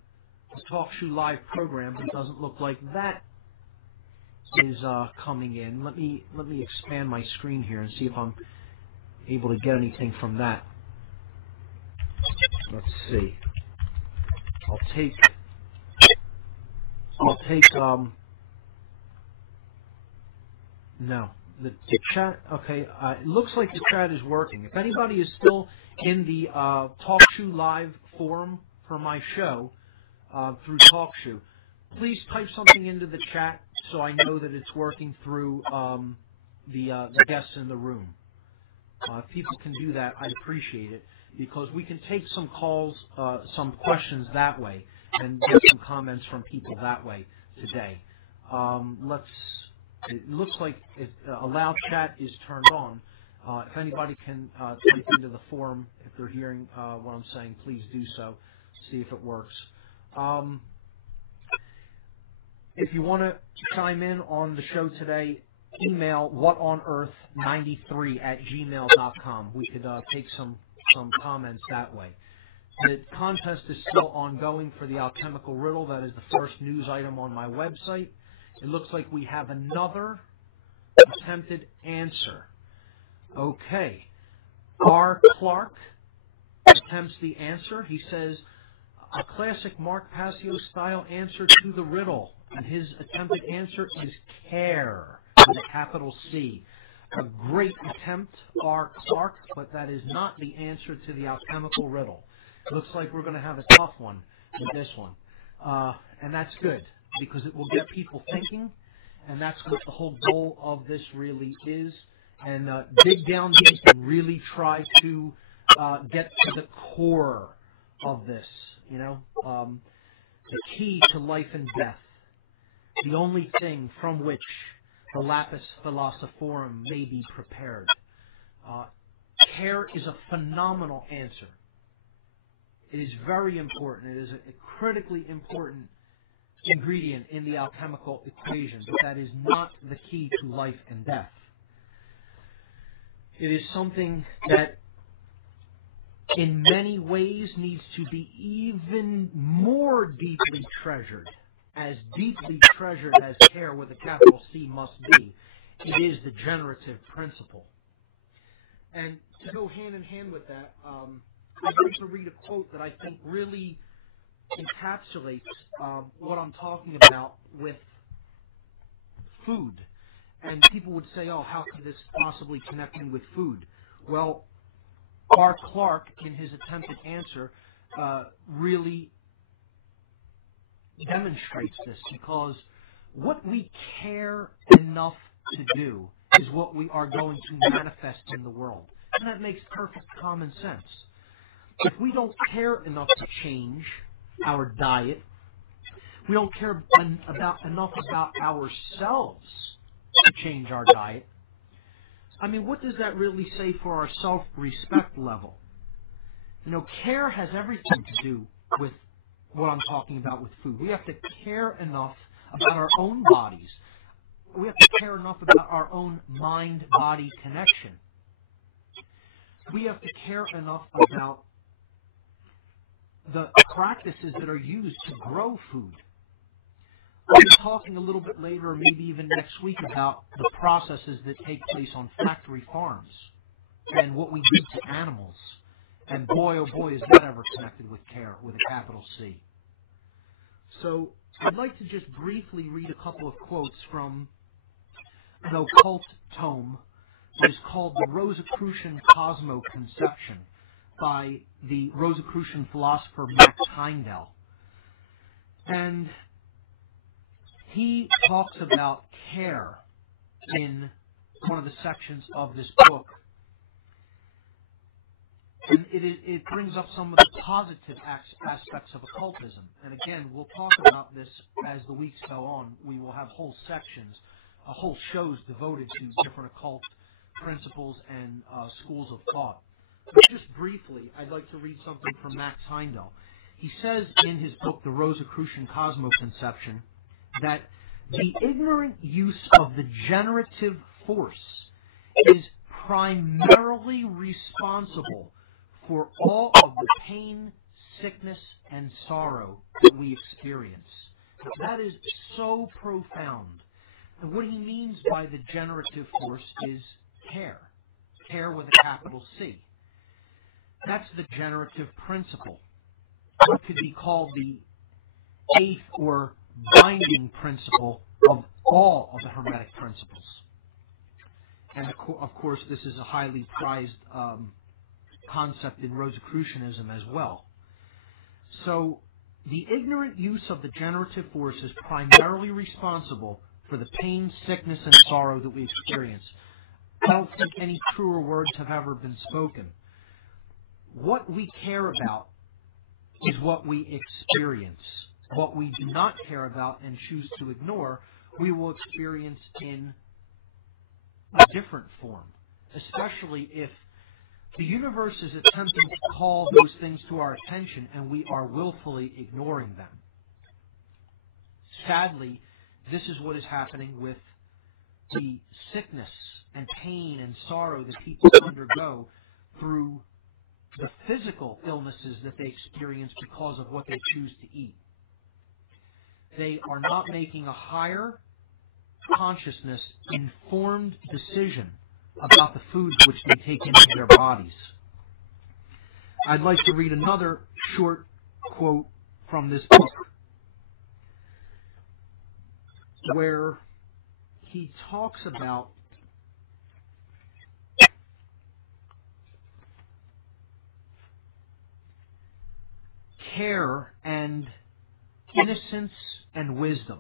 the TalkShoe Live program, but it doesn't look like that is coming in. Let me expand my screen here and see if I'm able to get anything from that. Let's see. I'll take no. The chat, okay, it looks like the chat is working. If anybody is still in the TalkShoe Live forum for my show through TalkShoe, please type something into the chat so I know that it's working through the guests in the room. If people can do that, I'd appreciate it, because we can take some calls, some questions that way, and get some comments from people that way today. It looks like allow chat is turned on. If anybody can type into the forum, if they're hearing what I'm saying, please do so. See if it works. If you want to chime in on the show today, email whatonearth93@gmail.com. We could take some comments that way. The contest is still ongoing for the alchemical riddle. That is the first news item on my website. It looks like we have another attempted answer. Okay. R. Clark attempts the answer. He says, a classic Mark Passio style answer to the riddle. And his attempted answer is care, with a capital C. A great attempt, R. Clark, but that is not the answer to the alchemical riddle. It looks like we're going to have a tough one with this one. And that's good, because it will get people thinking, and that's what the whole goal of this really is. And dig down deep and really try to get to the core of this, you know. The key to life and death. The only thing from which the lapis philosophorum may be prepared. Care is a phenomenal answer. It is very important. It is a critically important ingredient in the alchemical equation, but that is not the key to life and death. It is something that in many ways needs to be even more deeply treasured, as deeply treasured as care with a capital C must be. It is the generative principle. And to go hand in hand with that, I'd like to read a quote that I think really encapsulates what I'm talking about with food. And people would say, oh, how could this possibly connect in with food? Well, R. Clark, in his attempted answer, really demonstrates this, because what we care enough to do is what we are going to manifest in the world. And that makes perfect common sense. If we don't care enough to change our diet, we don't care enough about ourselves to change our diet, I mean, what does that really say for our self-respect level? You know, care has everything to do with what I'm talking about with food. We have to care enough about our own bodies. We have to care enough about our own mind-body connection. We have to care enough about the practices that are used to grow food. I'll be talking a little bit later, or maybe even next week, about the processes that take place on factory farms and what we do to animals. And boy, oh boy, is that ever connected with care, with a capital C. So I'd like to just briefly read a couple of quotes from an occult tome that is called The Rosicrucian Cosmo-Conception by the Rosicrucian philosopher Max Heindel. And he talks about care in one of the sections of this book. And it brings up some of the positive aspects of occultism. And again, we'll talk about this as the weeks go on. We will have whole sections, whole shows devoted to different occult principles and schools of thought. But just briefly, I'd like to read something from Max Heindel. He says in his book, The Rosicrucian Cosmoconception, that the ignorant use of the generative force is primarily responsible for all of the pain, sickness, and sorrow that we experience. That is so profound. And what he means by the generative force is care. Care with a capital C. That's the generative principle. What could be called the eighth or binding principle of all of the Hermetic principles. And of course, this is a highly prized concept in Rosicrucianism as well. So, the ignorant use of the generative force is primarily responsible for the pain, sickness, and sorrow that we experience. I don't think any truer words have ever been spoken. What we care about is what we experience. What we do not care about and choose to ignore, we will experience in a different form, especially if the universe is attempting to call those things to our attention and we are willfully ignoring them. Sadly, this is what is happening with the sickness and pain and sorrow that people undergo through the physical illnesses that they experience because of what they choose to eat. They are not making a higher consciousness informed decision about the foods which they take into their bodies. I'd like to read another short quote from this book where he talks about care and innocence and wisdom.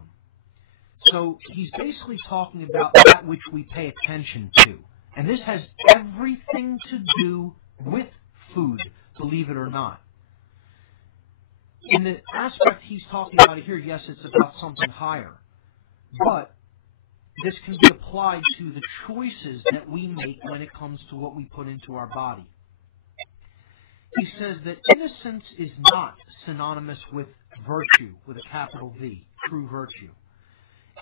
So he's basically talking about that which we pay attention to. And this has everything to do with food, believe it or not. In the aspect he's talking about here, yes, it's about something higher. But this can be applied to the choices that we make when it comes to what we put into our body. He says that innocence is not synonymous with virtue, with a capital V, true virtue.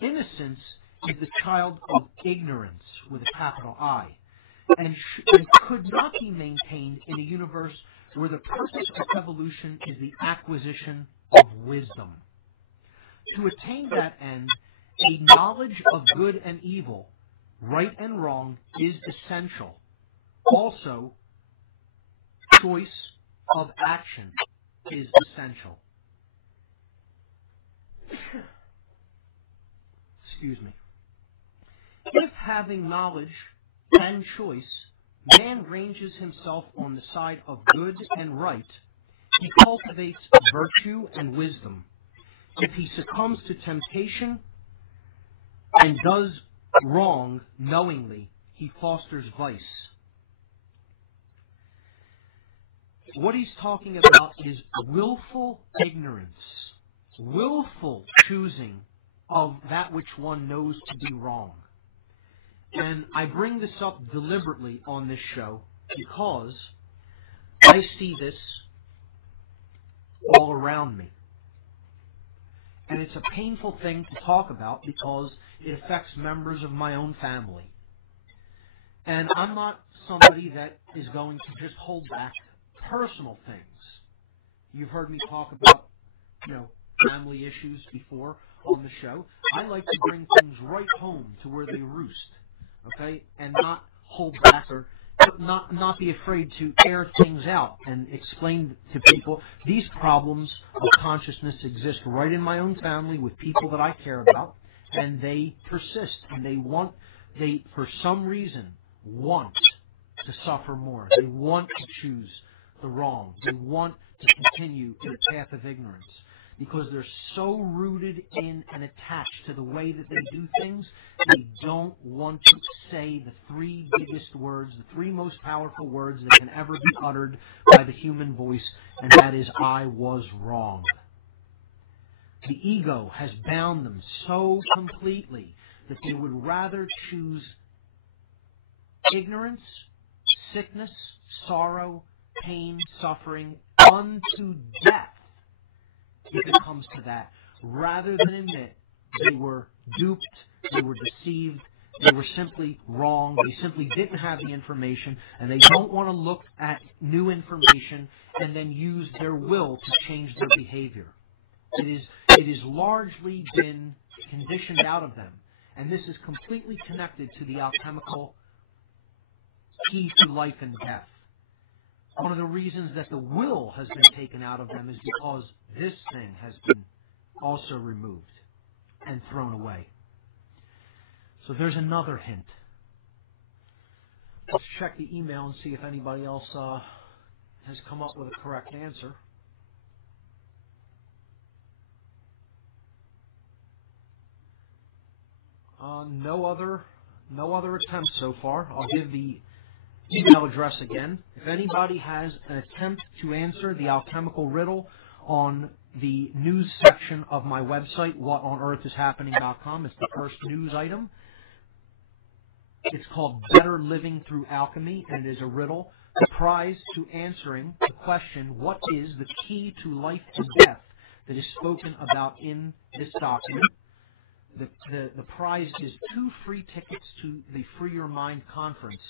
Innocence is the child of ignorance, with a capital I, and could not be maintained in a universe where the purpose of evolution is the acquisition of wisdom. To attain that end, a knowledge of good and evil, right and wrong, is essential. Also, choice of action is essential. Excuse me. If having knowledge and choice, man ranges himself on the side of good and right, he cultivates virtue and wisdom. If he succumbs to temptation and does wrong knowingly, he fosters vice. What he's talking about is willful ignorance, willful choosing of that which one knows to be wrong. And I bring this up deliberately on this show because I see this all around me. And it's a painful thing to talk about because it affects members of my own family. And I'm not somebody that is going to just hold back personal things. You've heard me talk about, family issues before on the show. I like to bring things right home to where they roost, okay, and not hold back or not be afraid to air things out and explain to people these problems of consciousness exist right in my own family with people that I care about, and they persist and they for some reason want to suffer more. They want to choose the wrong. They want to continue in a path of ignorance. because they're so rooted in and attached to the way that they do things, they don't want to say the three biggest words, the three most powerful words that can ever be uttered by the human voice, and that is, I was wrong. The ego has bound them so completely that they would rather choose ignorance, sickness, sorrow, pain, suffering, unto death, if it comes to that, rather than admit they were duped, they were deceived, they were simply wrong, they simply didn't have the information, and they don't want to look at new information and then use their will to change their behavior. It is largely been conditioned out of them, and this is completely connected to the alchemical key to life and death. One of the reasons that the will has been taken out of them is because this thing has been also removed and thrown away. So there's another hint. Let's check the email and see if anybody else has come up with a correct answer. No other attempts so far. I'll give the email address again. If anybody has an attempt to answer the alchemical riddle on the news section of my website, whatonearthishappening.com, it's the first news item. It's called Better Living Through Alchemy, and it is a riddle. The prize to answering the question, what is the key to life and death, that is spoken about in this document. The prize is 2 free tickets to the Free Your Mind conference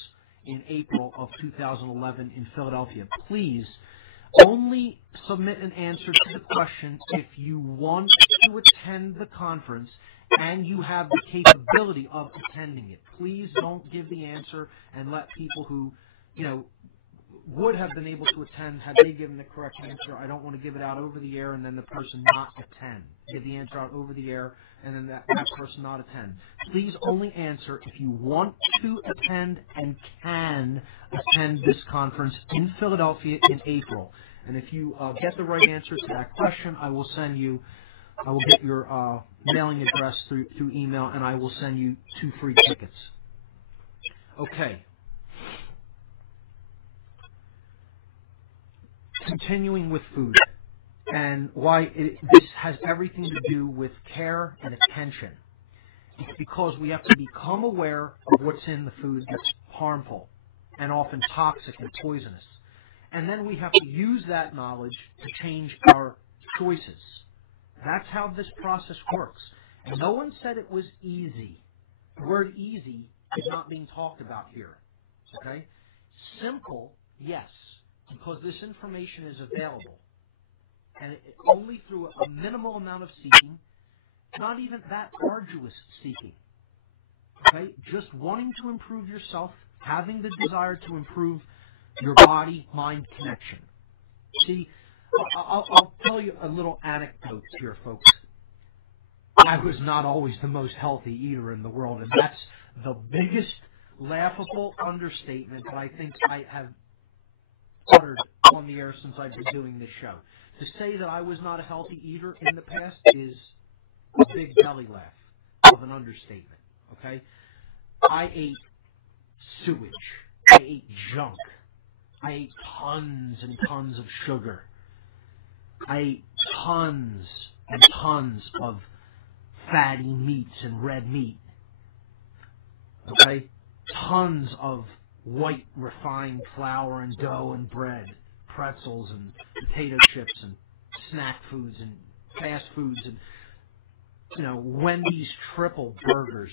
in April of 2011 in Philadelphia. Please only submit an answer to the question if you want to attend the conference and you have the capability of attending it. Please don't give the answer and let people who, would have been able to attend had they given the correct answer. I don't want to give it out over the air and then the person not attend. Give the answer out over the air and then that person not attend. Please only answer if you want to attend and can attend this conference in Philadelphia in April. And if you get the right answer to that question, I will get your mailing address through email, and I will send you 2 free tickets. Okay. Continuing with food, and why this has everything to do with care and attention. It's because we have to become aware of what's in the food that's harmful and often toxic and poisonous. And then we have to use that knowledge to change our choices. That's how this process works. And no one said it was easy. The word easy is not being talked about here. Okay? Simple, yes, because this information is available. And only through a minimal amount of seeking, not even that arduous seeking. Okay? Just wanting to improve yourself, having the desire to improve your body-mind connection. See, I'll tell you a little anecdote here, folks. I was not always the most healthy eater in the world, and that's the biggest laughable understatement that I think I have uttered on the air since I've been doing this show. To say that I was not a healthy eater in the past is a big belly laugh of an understatement, okay? I ate sewage. I ate junk. I ate tons and tons of sugar. I ate tons and tons of fatty meats and red meat. Okay? Tons of white refined flour and dough and bread, pretzels and potato chips and snack foods and fast foods and, Wendy's triple burgers,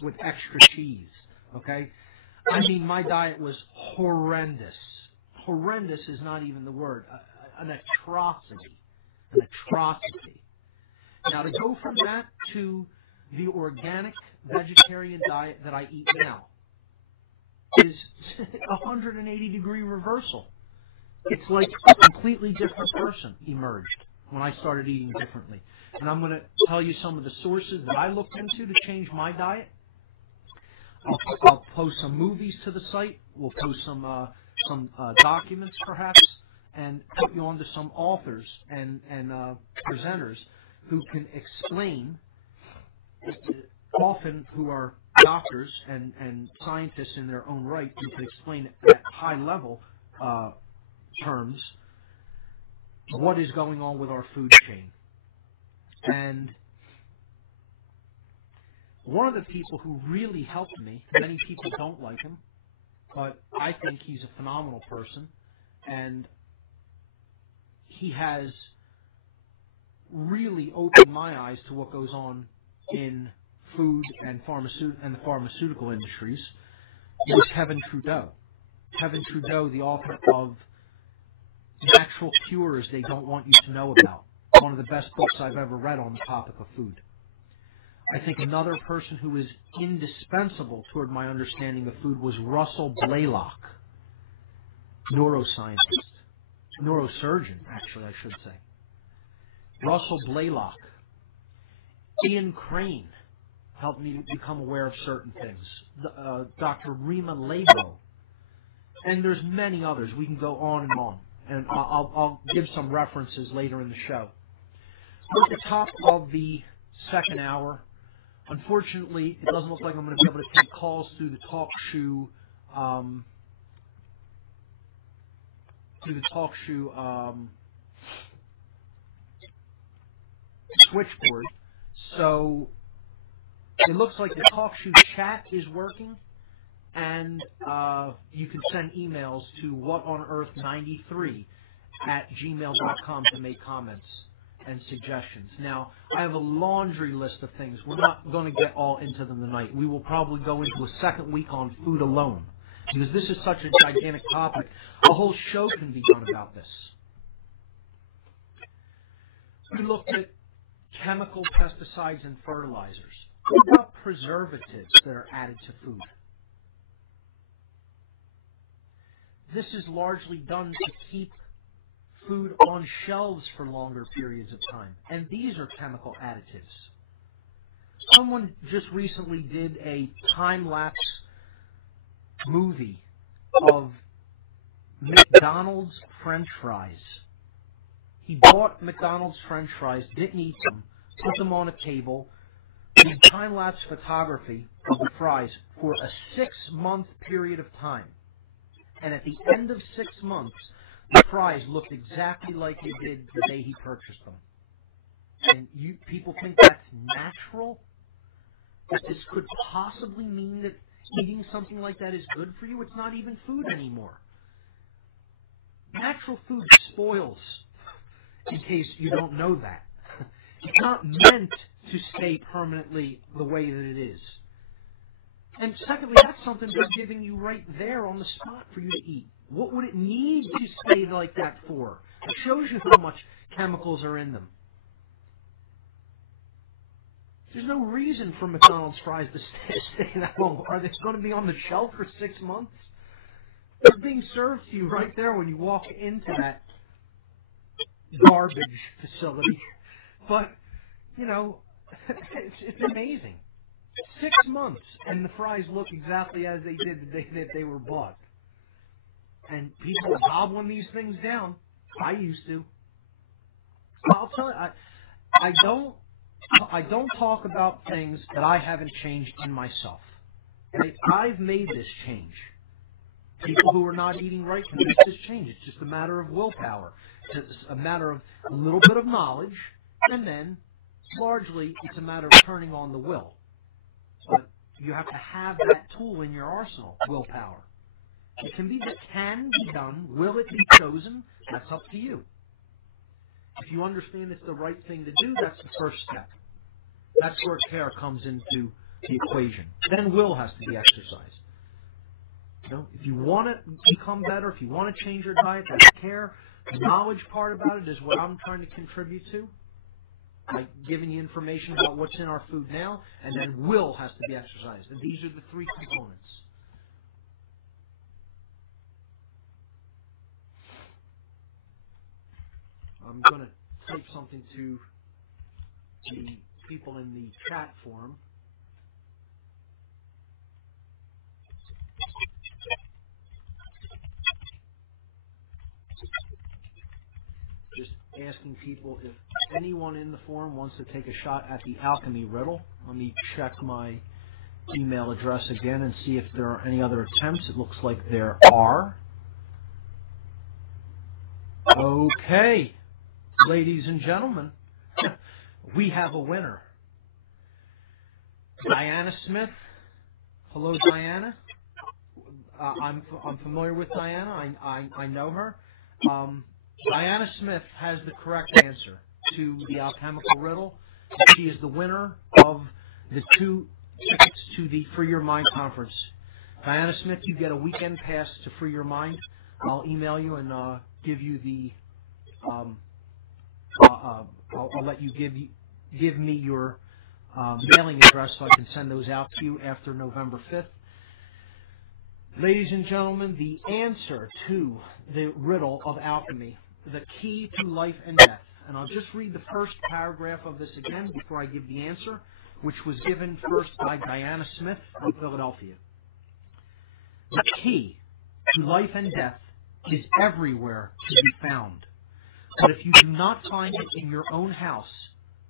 with extra cheese. Okay? I mean, my diet was horrendous. Horrendous is not even the word. An atrocity. An atrocity. Now, to go from that to the organic vegetarian diet that I eat now is a 180-degree reversal. It's like a completely different person emerged when I started eating differently. And I'm going to tell you some of the sources that I looked into to change my diet. I'll post some movies to the site. We'll post some documents, perhaps, and put you onto some authors and presenters who can explain, often who are doctors and scientists in their own right, who can explain at high level terms what is going on with our food chain. And one of the people who really helped me, many people don't like him, but I think he's a phenomenal person, and he has really opened my eyes to what goes on in food and the pharmaceutical industries, was Kevin Trudeau. Kevin Trudeau, the author of Natural Cures They Don't Want You to Know About, one of the best books I've ever read on the topic of food. I think another person who is indispensable toward my understanding of food was Russell Blaylock, neurosurgeon, actually, I should say. Russell Blaylock. Ian Crane helped me become aware of certain things. Dr. Rima Labo. And there's many others. We can go on and on. And I'll give some references later in the show. We're at the top of the second hour. Unfortunately, it doesn't look like I'm going to be able to take calls through the switchboard. So it looks like the TalkShoe chat is working, and you can send emails to whatonearth93@gmail.com to make comments and suggestions. Now, I have a laundry list of things. We're not going to get all into them tonight. We will probably go into a second week on food alone, because this is such a gigantic topic. A whole show can be done about this. We looked at chemical pesticides and fertilizers. What about preservatives that are added to food? This is largely done to keep food on shelves for longer periods of time, and these are chemical additives. Someone just recently did a time-lapse movie of McDonald's French fries. He bought McDonald's French fries, didn't eat them, put them on a table, did time-lapse photography of the fries for a 6-month period of time. And at the end of 6 months, the fries looked exactly like they did the day he purchased them. And people think that's natural? That this could possibly mean that eating something like that is good for you? It's not even food anymore. Natural food spoils, in case you don't know that. It's not meant to stay permanently the way that it is. And secondly, that's something they're giving you right there on the spot for you to eat. What would it need to stay like that for? It shows you how much chemicals are in them. There's no reason for McDonald's fries to stay that long. Are they going to be on the shelf for 6 months? They're being served to you right there when you walk into that garbage facility. But, it's amazing. 6 months, and the fries look exactly as they did the day that they were bought. And people are gobbling these things down. I used to. I'll tell you, I don't talk about things that I haven't changed in myself. Right? I've made this change. People who are not eating right can make this change. It's just a matter of willpower. It's a matter of a little bit of knowledge, and then largely it's a matter of turning on the will. But you have to have that tool in your arsenal, willpower. It can be done. Will it be chosen? That's up to you. If you understand it's the right thing to do, that's the first step. That's where care comes into the equation. Then will has to be exercised. If you want to become better, if you want to change your diet, that's care. The knowledge part about it is what I'm trying to contribute to. By giving you information about what's in our food now, and then will has to be exercised. And these are the 3 components. I'm going to type something to the people in the chat forum. asking people if anyone in the forum wants to take a shot at the alchemy riddle. Let me check my email address again and see if there are any other attempts. It looks like there are. Okay, ladies and gentlemen, we have a winner. Diana Smith. Hello, Diana. I'm familiar with Diana. I know her. Diana Smith has the correct answer to the alchemical riddle. She is the winner of the 2 tickets to the Free Your Mind conference. Diana Smith, you get a weekend pass to Free Your Mind. I'll email you and give you the. I'll let you give me your mailing address so I can send those out to you after November 5th. Ladies and gentlemen, the answer to the riddle of alchemy, the key to life and death. And I'll just read the first paragraph of this again before I give the answer, which was given first by Diana Smith from Philadelphia. The key to life and death is everywhere to be found. But if you do not find it in your own house,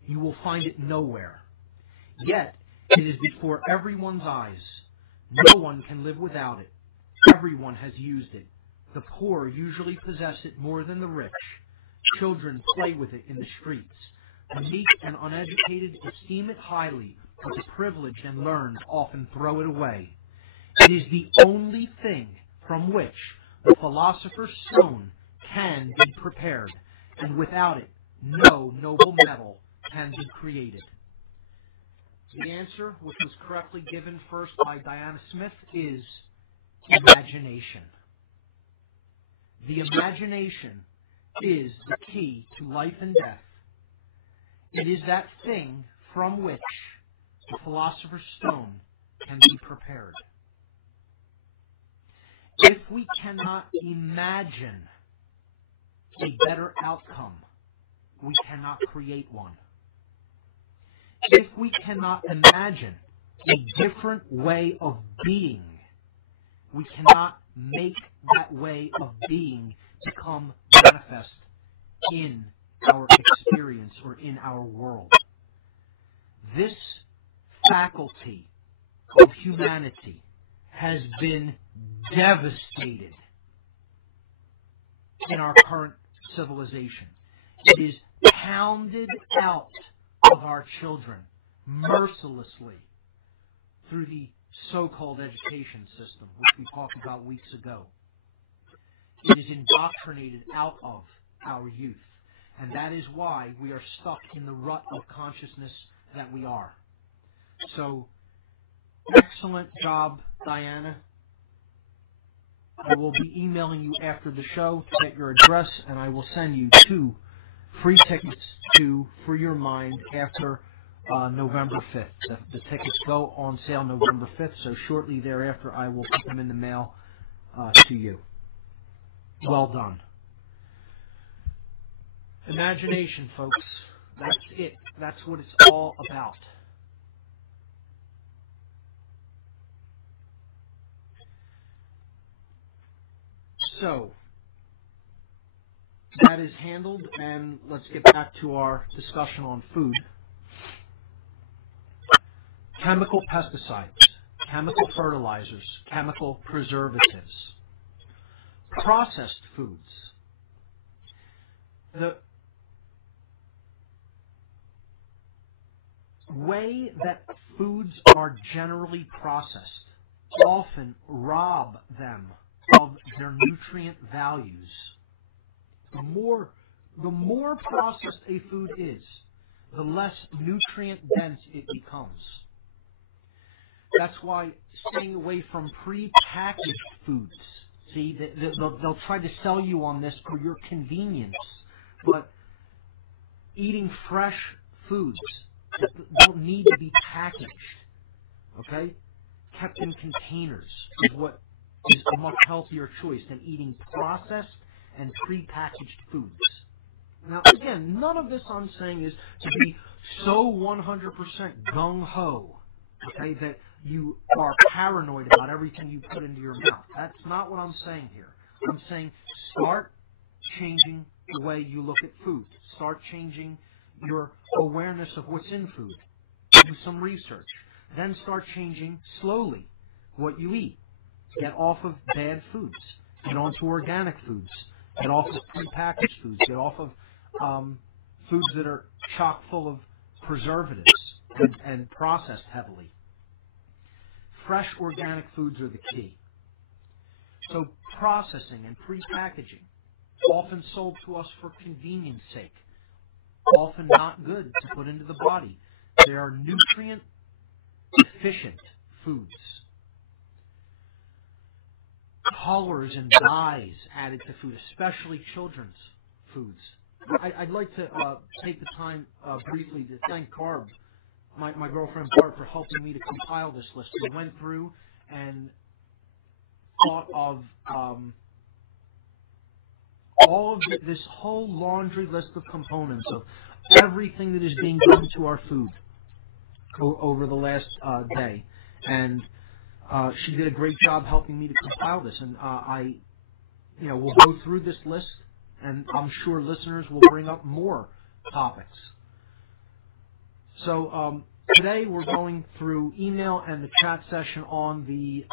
you will find it nowhere. Yet, it is before everyone's eyes. No one can live without it. Everyone has used it. The poor usually possess it more than the rich. Children play with it in the streets. The meek and uneducated esteem it highly, but the privileged and learned often throw it away. It is the only thing from which the philosopher's stone can be prepared, and without it, no noble metal can be created. The answer, which was correctly given first by Diana Smith, is imagination. The imagination is the key to life and death. It is that thing from which the philosopher's stone can be prepared. If we cannot imagine a better outcome, we cannot create one. If we cannot imagine a different way of being, we cannot make that way of being become manifest in our experience or in our world. This faculty of humanity has been devastated in our current civilization. It is pounded out of our children mercilessly through the so-called education system, which we talked about weeks ago. It is indoctrinated out of our youth, and that is why we are stuck in the rut of consciousness that we are. So, excellent job, Diana. I will be emailing you after the show to get your address, and I will send you 2 free tickets to Free Your Mind after November 5th. The tickets go on sale November 5th, so shortly thereafter I will put them in the mail to you. Well done. Imagination, folks. That's it. That's what it's all about. So, that is handled, and let's get back to our discussion on food. Chemical pesticides, chemical fertilizers, chemical preservatives, processed foods. The way that foods are generally processed often rob them of their nutrient values. The more processed a food is, the less nutrient dense it becomes. That's why staying away from pre-packaged foods. See, they'll try to sell you on this for your convenience, but eating fresh foods that don't need to be packaged, okay, kept in containers is what is a much healthier choice than eating processed and pre-packaged foods. Now, again, none of this I'm saying is to be so 100% gung-ho, okay, that you are paranoid about everything you put into your mouth. That's not what I'm saying here. I'm saying start changing the way you look at food. Start changing your awareness of what's in food. Do some research. Then start changing slowly what you eat. Get off of bad foods. Get onto organic foods. Get off of prepackaged foods. Get off of foods that are chock full of preservatives and processed heavily. Fresh organic foods are the key. So processing and prepackaging, often sold to us for convenience sake, often not good to put into the body. They are nutrient deficient foods. Colors and dyes added to food, especially children's foods. I'd like to take the time briefly to thank Barb, my girlfriend Barb, for helping me to compile this list. We went through and thought of all of this whole laundry list of components of everything that is being done to our food over the last day. And she did a great job helping me to compile this. And we'll go through this list, and I'm sure listeners will bring up more topics. So today we're going through email and the chat session on the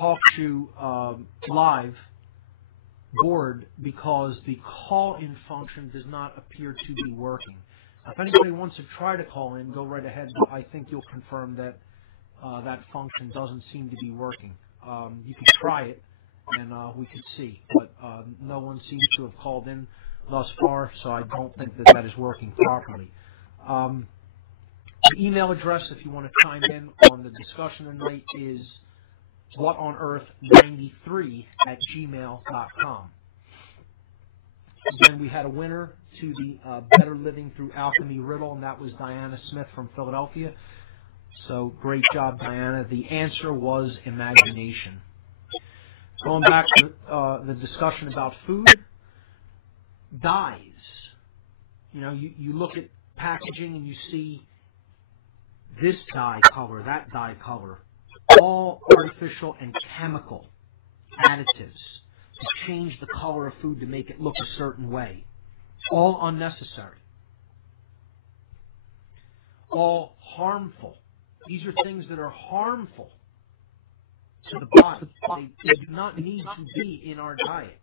TalkShoe Live board because the call-in function does not appear to be working. If anybody wants to try to call in, go right ahead, but I think you'll confirm that that function doesn't seem to be working. You can try it, and we can see, but no one seems to have called in thus far, so I don't think that that is working properly. The email address, if you want to chime in on the discussion tonight, is whatonearth93@gmail.com. Again, we had a winner to the Better Living Through Alchemy riddle, and that was Diana Smith from Philadelphia. So great job, Diana. The answer was imagination. Going back to the discussion about food, dyes. You look at packaging and you see this dye color, that dye color, all artificial and chemical additives to change the color of food to make it look a certain way. All unnecessary. All harmful. These are things that are harmful to the body. They do not need to be in our diet.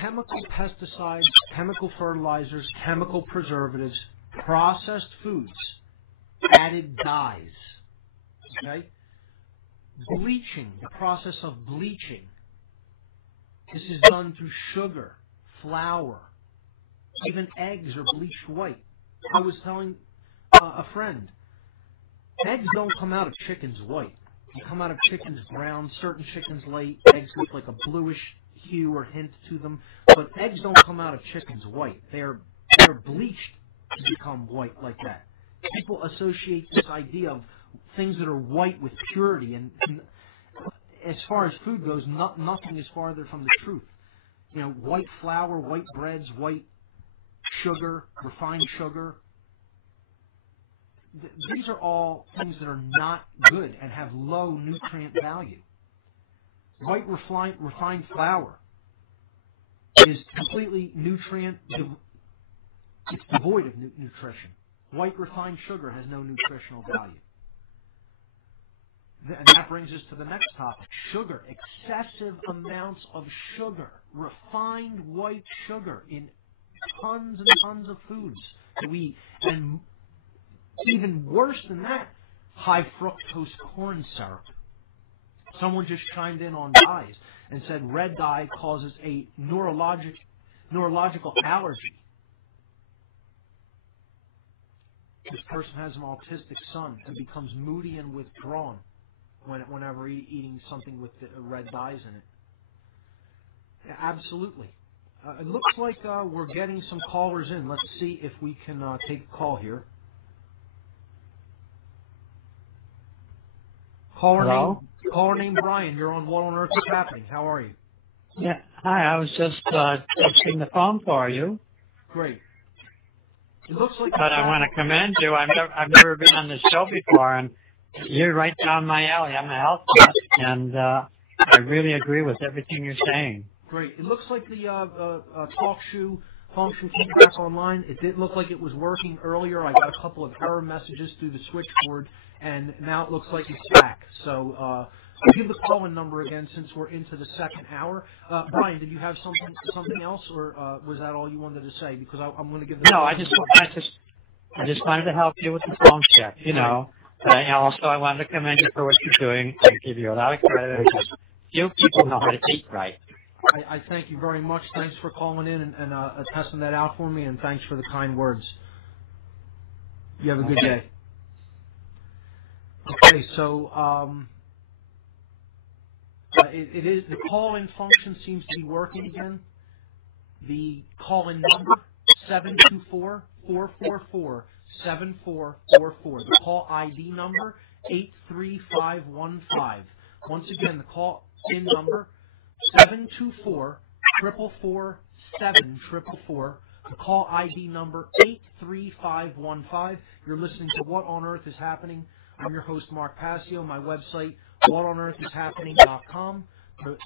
Chemical pesticides, chemical fertilizers, chemical preservatives, processed foods, added dyes. Okay? Bleaching, the process of bleaching. This is done through sugar, flour, even eggs are bleached white. I was telling a friend, eggs don't come out of chickens white. They come out of chickens brown. Certain chickens lay eggs with like a bluish hue or hint to them, but eggs don't come out of chickens white. They're bleached to become white like that. People associate this idea of things that are white with purity, and as far as food goes, nothing is farther from the truth. White flour, white breads, white sugar, refined sugar. These are all things that are not good and have low nutrient value. White refined flour is completely it's devoid of nutrition. White refined sugar has no nutritional value. And that brings us to the next topic, sugar. Excessive amounts of sugar, refined white sugar in tons and tons of foods that we eat. And even worse than that, high fructose corn syrup. Someone just chimed in on dyes and said red dye causes a neurological allergy. This person has an autistic son and becomes moody and withdrawn whenever eating something with the red dyes in it. Yeah, absolutely. It looks like we're getting some callers in. Let's see if we can take a call here. Caller named Brian. You're on What on Earth is Happening. How are you? Yeah. Hi. I was just texting the phone for you. Great. It looks like. But I want to commend you. I've never been on this show before, and You're right down my alley. I'm a health nut, and I really agree with everything you're saying. Great. It looks like the talk shoe function came back online. It didn't look like it was working earlier. I got a couple of error messages through the switchboard, and now it looks like it's back. So I'll give the call-in number again since we're into the second hour. Brian, did you have something else, or was that all you wanted to say? Because I'm going to give the No, I just wanted to help you with the phone check, you know. But I wanted to commend you for what you're doing. I give you a lot of credit because few people know how to eat right. I thank you very much. Thanks for calling in and testing that out for me, and thanks for the kind words. You have a good day. Okay, so it is the call-in function seems to be working again. The call-in number 724-444-7444. The call ID number 83515. Once again, the call-in number 724-444-7444. The call ID number 83515. You're listening to What on Earth is Happening. I'm your host, Mark Passio. My website, whatonearthishappening.com.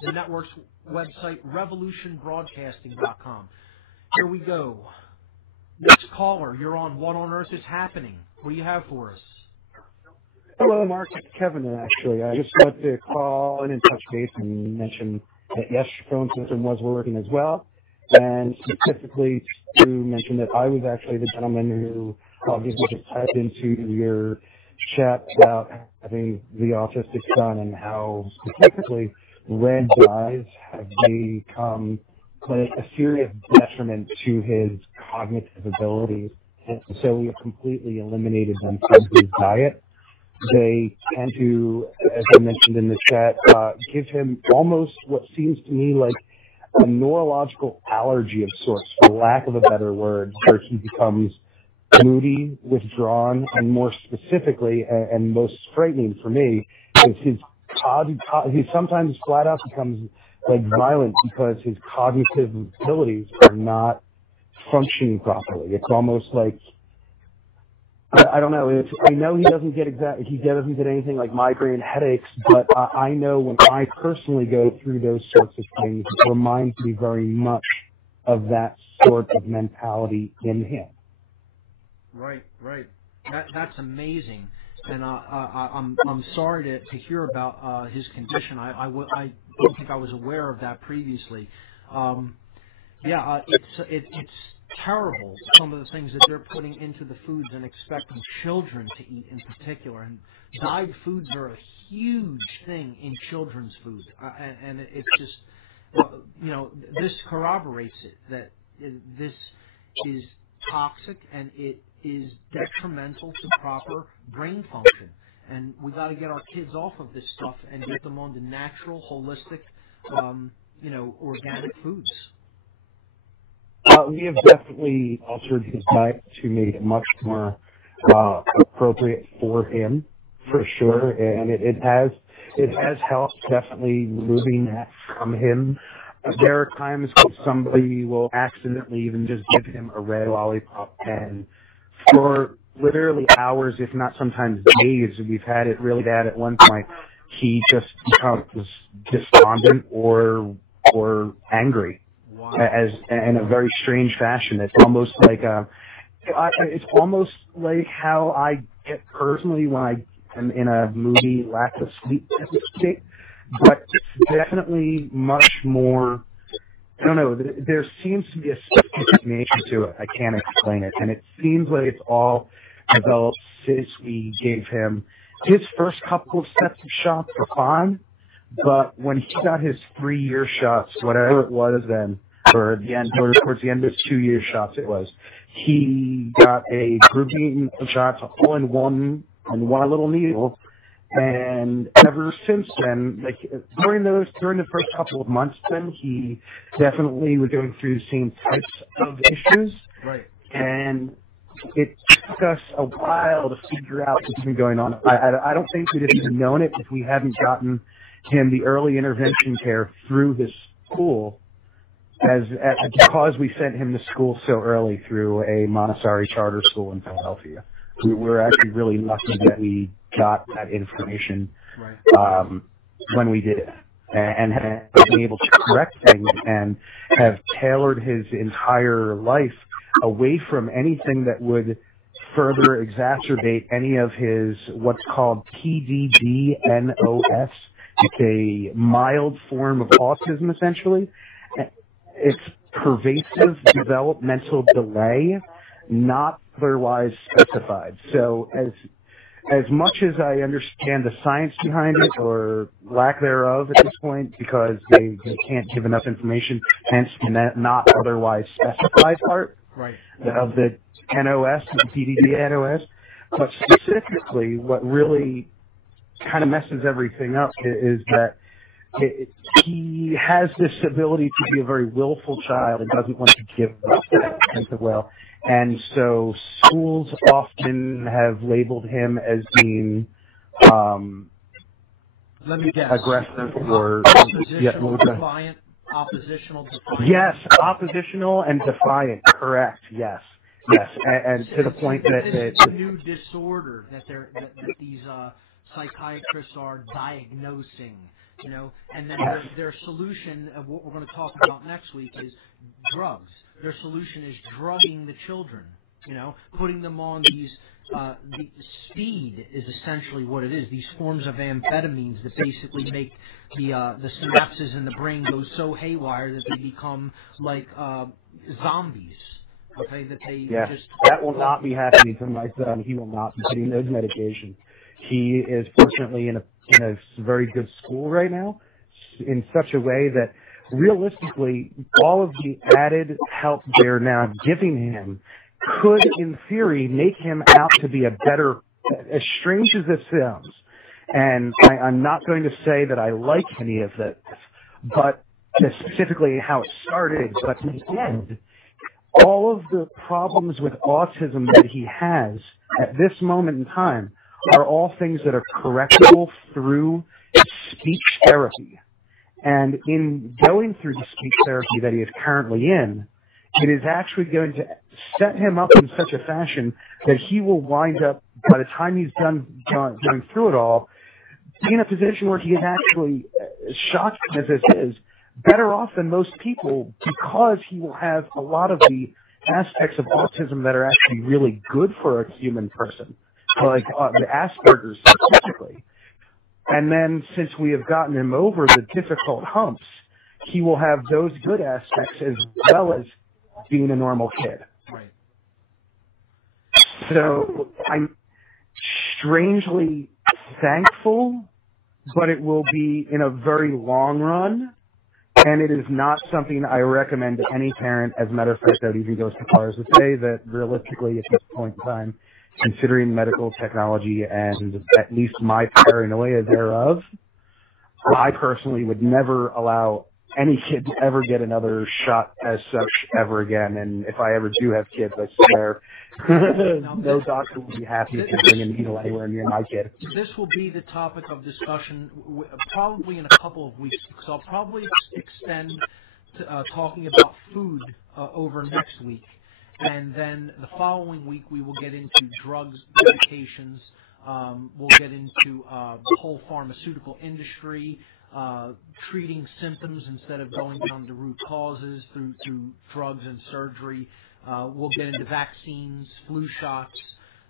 The network's website, revolutionbroadcasting.com. Here we go. Next caller, you're on What on Earth is Happening. What do you have for us? Hello, Mark. It's Kevin, actually. I just wanted to call in and touch base and mention that, yes, your phone system was working as well, and specifically to mention that I was actually the gentleman who obviously just typed into your chat about having the autistic son and how specifically red dyes have become like a serious detriment to his cognitive abilities. And so we have completely eliminated them from his diet. They tend to, as I mentioned in the chat, give him almost what seems to me like a neurological allergy of sorts, for lack of a better word, where he becomes moody, withdrawn, and more specifically, and most frightening for me, is he sometimes flat out becomes like violent because his cognitive abilities are not functioning properly. It's almost like, I don't know. I know he doesn't get anything like migraine headaches, but I know when I personally go through those sorts of things, it reminds me very much of that sort of mentality in him. Right. That's amazing, and I'm sorry to hear about his condition. I don't think I was aware of that previously. It's terrible, some of the things that they're putting into the foods and expecting children to eat in particular. And dyed foods are a huge thing in children's food, and it's just, this corroborates it, that this is toxic and it is detrimental to proper brain function. And we got to get our kids off of this stuff and get them on the natural, holistic, organic foods. We have definitely altered his diet to make it much more appropriate for him, for sure, and it has helped definitely removing that from him. There are times when somebody will accidentally even just give him a red lollipop, and for literally hours, if not sometimes days, we've had it really bad at one point. He just becomes despondent or angry. Wow. As in a very strange fashion. It's almost like how I get personally when I am in a moody, lack of sleep state. But it's definitely much more. I don't know. There seems to be a specific nature to it. I can't explain it, and it seems like it's all developed since we gave him his first couple of sets of shots were fine, but when he got his 3-year shots, whatever it was then. Or towards the end of his 2-year shots, it was. He got a grouping of shots, all in one little needle, and ever since then, like during the first couple of months, then he definitely was going through the same types of issues. Right. And it took us a while to figure out what's been going on. I don't think we'd have even known it if we hadn't gotten him the early intervention care through his school. Because we sent him to school so early through a Montessori charter school in Philadelphia. We were actually really lucky that we got that information Right. when we did it, and have been able to correct things and have tailored his entire life away from anything that would further exacerbate any of his what's called PDD-NOS. It's a mild form of autism, essentially. It's pervasive developmental delay, not otherwise specified. So as much as I understand the science behind it, or lack thereof at this point, because they can't give enough information, hence the not otherwise specified part of the NOS, the PDD-NOS. But specifically, what really kind of messes everything up is that he has this ability to be a very willful child and doesn't want to give up that sense of will. And so schools often have labeled him as being let me guess. aggressive or defiant. Oppositional, defiant. Yes, oppositional and defiant. Correct. Yes, and to the point that it's a new disorder that these psychiatrists are diagnosing. You know, and then their solution of what we're going to talk about next week is drugs. Their solution is drugging the children. You know, putting them on these. The speed is essentially what it is. These forms of amphetamines that basically make the synapses in the brain go so haywire that they become like zombies. Okay, that they just. That will not be happening to my son. He will not be getting those medications. He is fortunately in a very good school right now, in such a way that realistically all of the added help they're now giving him could, in theory, make him out to be a better, as strange as this sounds, and I'm not going to say that I like any of this, but specifically how it started, but in the end, all of the problems with autism that he has at this moment in time are all things that are correctable through speech therapy. And in going through the speech therapy that he is currently in, it is actually going to set him up in such a fashion that he will wind up, by the time he's done going through it all, be in a position where he is actually, shocking as this is, better off than most people, because he will have a lot of the aspects of autism that are actually really good for a human person, like the Asperger's specifically. And then since we have gotten him over the difficult humps, he will have those good aspects as well as being a normal kid. Right. So I'm strangely thankful, but it will be in a very long run, and it is not something I recommend to any parent. As a matter of fact, I would even go so far as to say that realistically at this point in time, considering medical technology and at least my paranoia thereof, I personally would never allow any kid to ever get another shot as such ever again. And if I ever do have kids, I swear no doctor will be happy to bring a needle anywhere near my kid. This will be the topic of discussion probably in a couple of weeks, because I'll probably extend to, talking about food over next week. And then the following week we will get into drugs, medications. We'll get into the whole pharmaceutical industry, treating symptoms instead of going down to root causes through drugs and surgery. We'll get into vaccines, flu shots,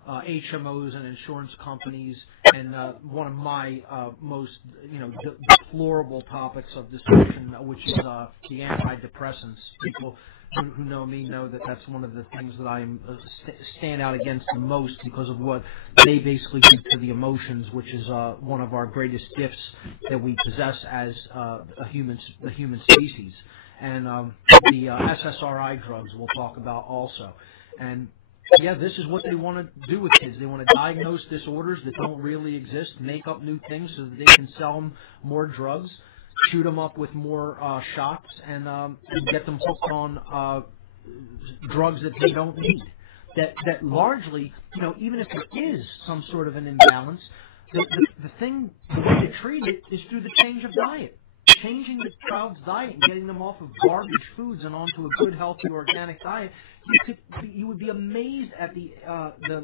HMOs and insurance companies, and one of my most deplorable topics of discussion, which is the antidepressants. People who know me know that that's one of the things that I stand out against the most, because of what they basically do to the emotions, which is one of our greatest gifts that we possess as the human species. And the SSRI drugs we'll talk about also. And yeah, this is what they want to do with kids. They want to diagnose disorders that don't really exist, make up new things so that they can sell them more drugs, shoot them up with more shots, and get them hooked on drugs that they don't need. That largely, even if there is some sort of an imbalance, the way to treat it is through the change of diet. changing the child's diet and getting them off of garbage foods and onto a good, healthy, organic diet, you would be amazed at the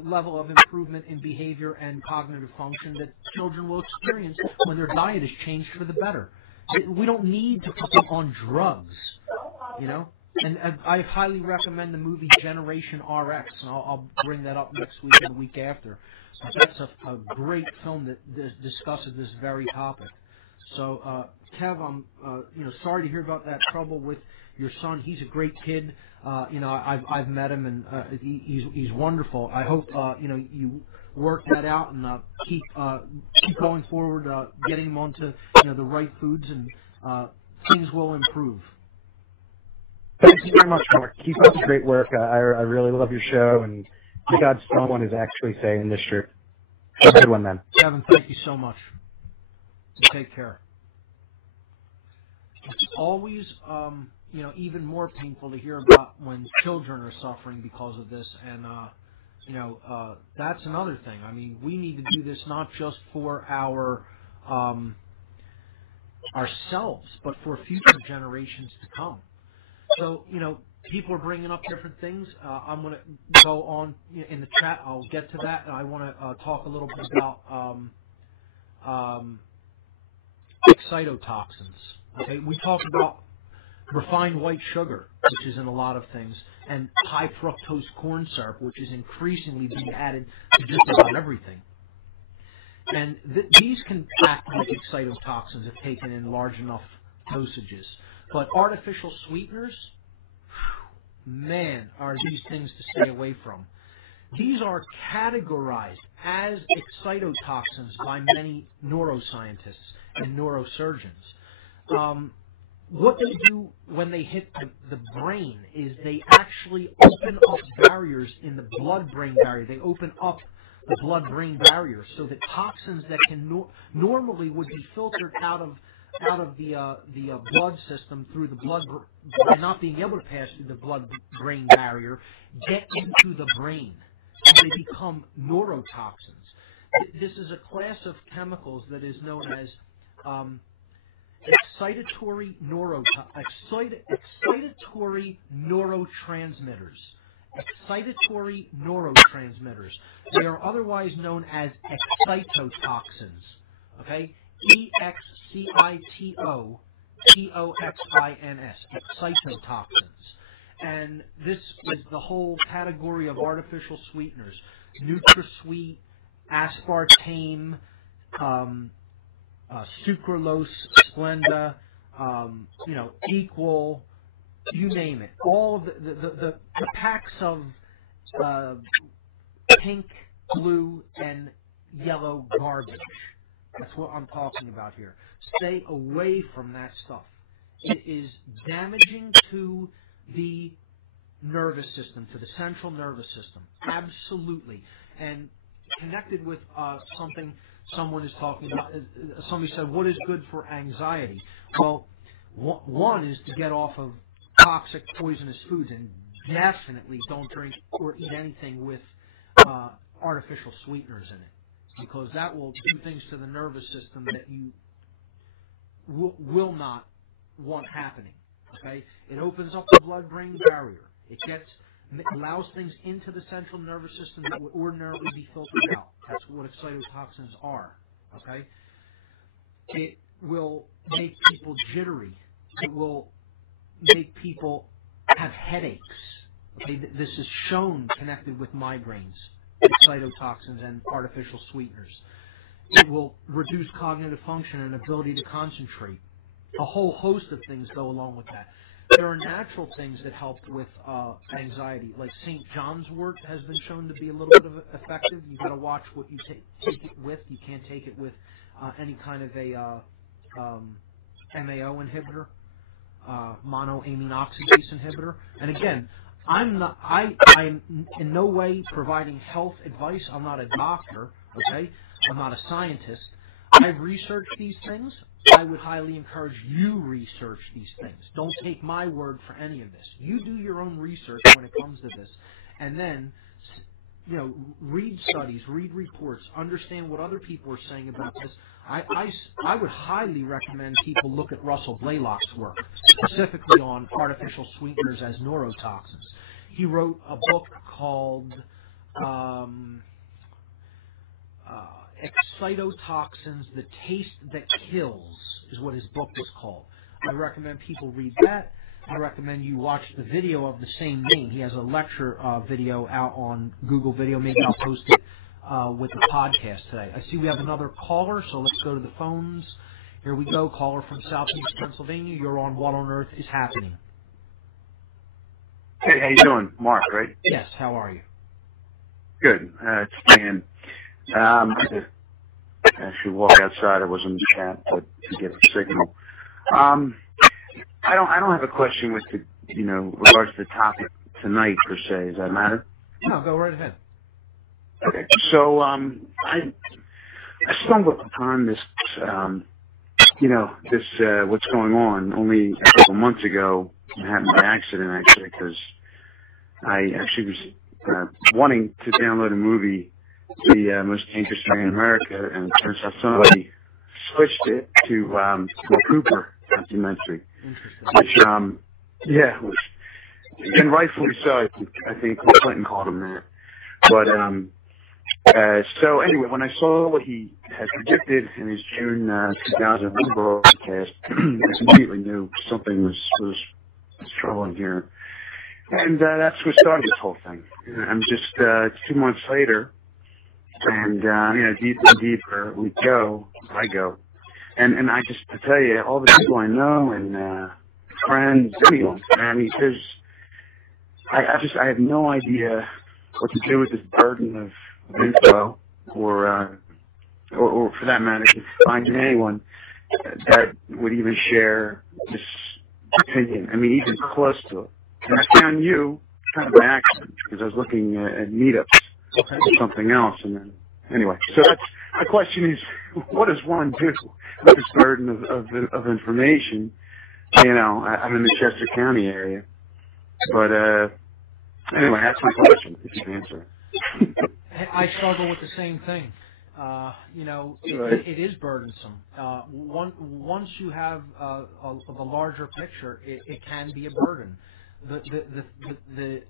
level of improvement in behavior and cognitive function that children will experience when their diet is changed for the better. We don't need to put them on drugs, you know. And I highly recommend the movie Generation RX, and I'll bring that up next week and the week after. That's a great film that discusses this very topic. So, Kev, I'm sorry to hear about that trouble with your son. He's a great kid. I've met him, and he's wonderful. I hope you work that out and keep going forward, getting him onto the right foods, and things will improve. Thank you very much, Mark. Keep up the great work. I really love your show, and God, someone is actually saying this truth. Have a good one, then. Kevin, thank you so much. Take care. It's always, even more painful to hear about when children are suffering because of this, and that's another thing. I mean, we need to do this not just for ourselves, but for future generations to come. So, people are bringing up different things. I'm going to go on in the chat. I'll get to that. And I want to talk a little bit about excitotoxins. Okay, we talked about refined white sugar, which is in a lot of things, and high fructose corn syrup, which is increasingly being added to just about everything. And these can act like excitotoxins if taken in large enough dosages. But artificial sweeteners, man, are these things to stay away from. These are categorized as excitotoxins by many neuroscientists and neurosurgeons. What they do when they hit the brain is they actually open up barriers in the blood-brain barrier. They open up the blood-brain barrier so that toxins that can normally would be filtered out of the blood system through the blood, by not being able to pass through the blood-brain barrier, get into the brain. And they become neurotoxins. This is a class of chemicals that is known as excitatory neurotransmitters. Excitatory neurotransmitters. They are otherwise known as excitotoxins. Okay? excitotoxins. Excitotoxins. And this is the whole category of artificial sweeteners. NutraSweet, aspartame, sucralose, Splenda, Equal, you name it. All of the packs of pink, blue, and yellow garbage. That's what I'm talking about here. Stay away from that stuff. It is damaging to the nervous system, to the central nervous system. Absolutely. And connected with something someone is talking about, somebody said, what is good for anxiety? Well, one is to get off of toxic, poisonous foods, and definitely don't drink or eat anything with artificial sweeteners in it, because that will do things to the nervous system that you will not want happening. Okay, it opens up the blood-brain barrier. It allows things into the central nervous system that would ordinarily be filtered out. That's what excitotoxins are. Okay, it will make people jittery. It will make people have headaches. Okay, this is shown connected with migraines, excitotoxins, and artificial sweeteners. It will reduce cognitive function and ability to concentrate. A whole host of things go along with that. There are natural things that help with anxiety, like St. John's wort has been shown to be a little bit effective. You've got to watch what you take it with. You can't take it with any kind of a MAO inhibitor, monoamine oxidase inhibitor. And again, I'm in no way providing health advice. I'm not a doctor, okay? I'm not a scientist. I've researched these things. I would highly encourage you research these things. Don't take my word for any of this. You do your own research when it comes to this, and then read studies, read reports, understand what other people are saying about this. I would highly recommend people look at Russell Blaylock's work, specifically on artificial sweeteners as neurotoxins. He wrote a book called Excitotoxins, The Taste That Kills, is what his book was called. I recommend people read that. I recommend you watch the video of the same name. He has a lecture video out on Google Video. Maybe I'll post it with the podcast today. I see we have another caller, so let's go to the phones. Here we go. Caller from Southeast Pennsylvania. You're on What on Earth is Happening. Hey, how you doing? Mark, right? Yes, how are you? Good. It's Dan. I had to actually walk outside. I was in the chat, but to get the signal. I don't have a question with the, regards to the topic tonight per se. Does that matter? No, go right ahead. Okay. So, I stumbled upon this, what's going on only a couple months ago. It happened by accident, actually, because I actually was wanting to download a movie, The Most Dangerous Man in America, and it turns out somebody switched it to a Cooper documentary, which, was, and rightfully so. I think Clinton called him that. But so anyway, when I saw what he had predicted in his June 2001 broadcast, I immediately knew something was troubling here, and that's what started this whole thing. I'm just 2 months later, and deeper and deeper I go. And I just, to tell you, all the people I know and friends, anyone, I have no idea what to do with this burden of info, or for that matter, to find anyone that would even share this opinion. I mean, even close to it. And I found you kind of by accident because I was looking at meetups or something else, and then anyway. So that's my question: is what does one do with this burden of information? I'm in the Chester County area, but anyway, that's my question. If you can answer. I struggle with the same thing. It is burdensome. Once you have the larger picture, it can be a burden. The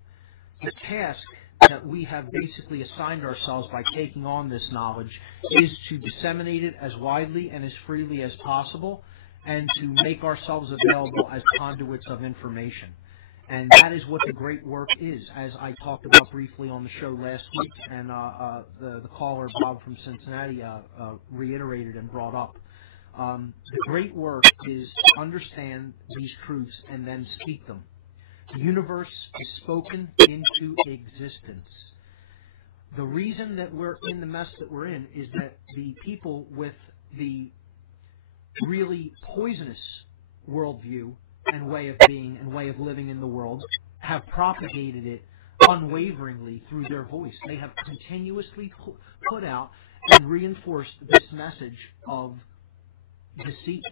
task that we have basically assigned ourselves by taking on this knowledge is to disseminate it as widely and as freely as possible, and to make ourselves available as conduits of information. And that is what the great work is, as I talked about briefly on the show last week, and the caller, Bob from Cincinnati, reiterated and brought up. The great work is to understand these truths and then speak them. The universe is spoken into existence. The reason that we're in the mess that we're in is that the people with the really poisonous worldview and way of being and way of living in the world have propagated it unwaveringly through their voice. They have continuously put out and reinforced this message of deceit.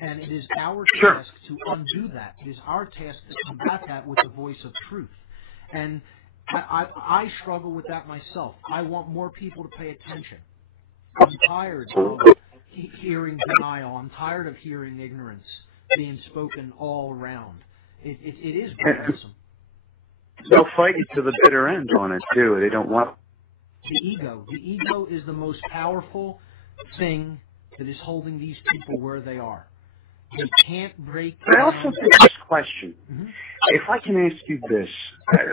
And it is our task to undo that. It is our task to combat that with the voice of truth. And I struggle with that myself. I want more people to pay attention. I'm tired of hearing denial. I'm tired of hearing ignorance being spoken all around. It is burdensome. They'll fight you to the bitter end on it, too. They don't want... The ego is the most powerful thing that is holding these people where they are. They can't break down. I also think this question, if I can ask you this,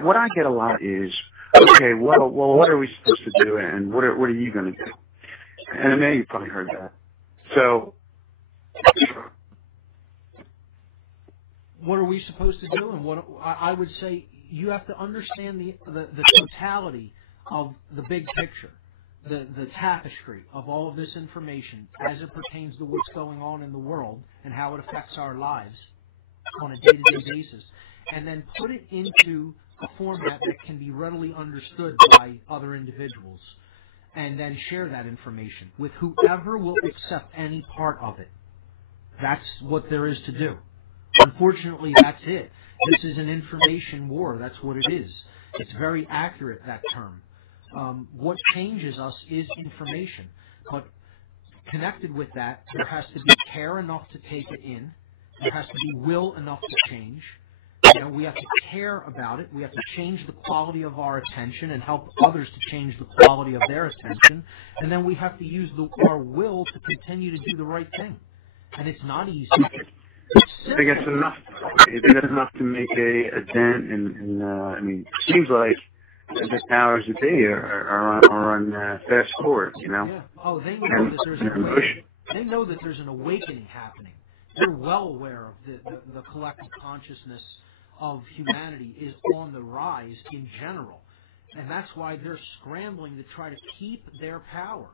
what I get a lot is, okay, well, what are we supposed to do, and what are you going to do? And I know you probably heard that. So, what are we supposed to do? And what I would say, you have to understand the totality of the big picture, the tapestry of all of this information as it pertains to what's going on in the world and how it affects our lives on a day-to-day basis, and then put it into a format that can be readily understood by other individuals, and then share that information with whoever will accept any part of it. That's what there is to do. Unfortunately, that's it. This is an information war. That's what it is. It's very accurate, that term. What changes us is information. But connected with that, there has to be care enough to take it in. There has to be will enough to change. We have to care about it. We have to change the quality of our attention and help others to change the quality of their attention. And then we have to use our will to continue to do the right thing. And it's not easy. I think it's enough. I think that's enough to make a dent. And I mean, it seems like the powers that be are on fast forward. Yeah. Oh, they know that there's an awakening. They know that there's an awakening happening. They're well aware of the collective consciousness of humanity is on the rise in general. And that's why they're scrambling to try to keep their power.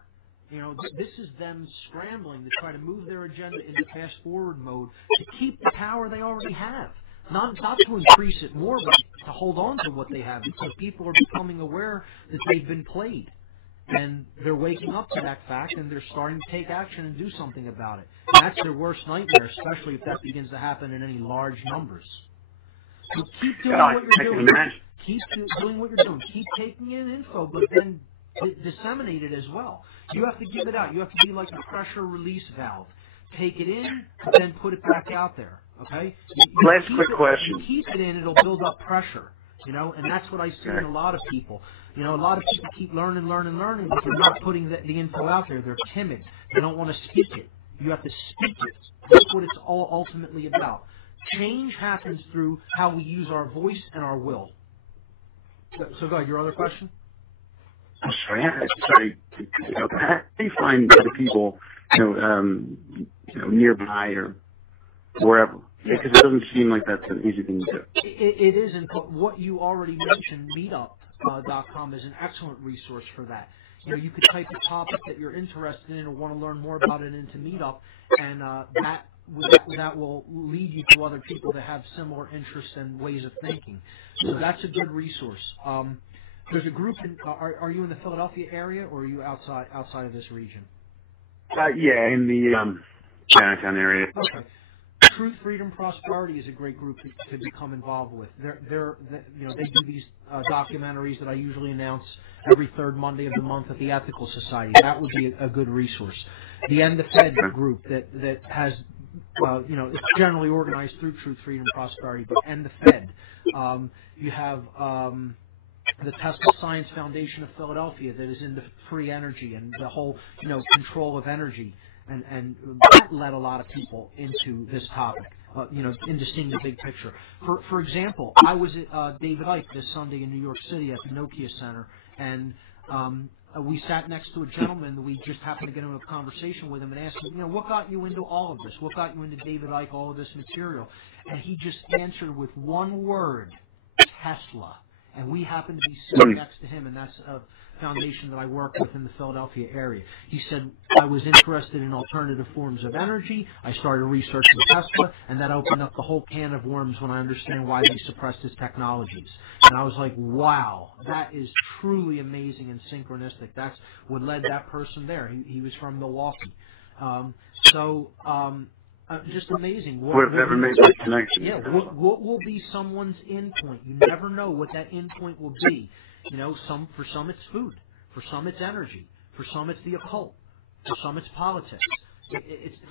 This is them scrambling to try to move their agenda into fast-forward mode to keep the power they already have. Not to increase it more, but to hold on to what they have, because people are becoming aware that they've been played. And they're waking up to that fact, and they're starting to take action and do something about it. And that's their worst nightmare, especially if that begins to happen in any large numbers. So keep doing what you're doing. Keep doing what you're doing. Keep taking in info, but then disseminate it as well. You have to give it out. You have to be like a pressure release valve. Take it in, but then put it back out there. Okay? Last quick question. You keep it in, it'll build up pressure. And that's what I see in a lot of people. A lot of people keep learning, but they're not putting the info out there. They're timid. They don't want to speak it. You have to speak it. That's what it's all ultimately about. Change happens through how we use our voice and our will. So go ahead. Your other question? I'm sorry. How do you find other people, nearby or wherever? Because it doesn't seem like that's an easy thing to do. It isn't, but what you already mentioned, meetup.com, is an excellent resource for that. You could type a topic that you're interested in or want to learn more about it into Meetup, and that will lead you to other people that have similar interests and ways of thinking. So that's a good resource. There's a group are you in the Philadelphia area, or are you outside of this region? Yeah, in the Chinatown area. Okay. Truth, Freedom, Prosperity is a great group to become involved with. They do these documentaries that I usually announce every third Monday of the month at the Ethical Society. That would be a good resource. The End the Fed group that has, it's generally organized through Truth, Freedom, Prosperity, but End the Fed. You have the Tesla Science Foundation of Philadelphia that is into free energy and the whole, control of energy. And that led a lot of people into this topic, into seeing the big picture. For example, I was at David Icke this Sunday in New York City at the Nokia Center, and we sat next to a gentleman that we just happened to get into a conversation with him and asked him, what got you into all of this? What got you into David Icke, all of this material? And he just answered with one word, Tesla. And we happened to be sitting next to him, and that's a foundation that I work with in the Philadelphia area. He said, I was interested in alternative forms of energy. I started researching Tesla, and that opened up the whole can of worms when I understand why they suppressed his technologies. And I was like, wow, that is truly amazing and synchronistic. That's what led that person there. He was from Milwaukee. Just amazing. We've never made that connection. Yeah, what will be someone's endpoint? You never know what that endpoint will be. For some it's food. For some it's energy. For some it's the occult. For some it's politics.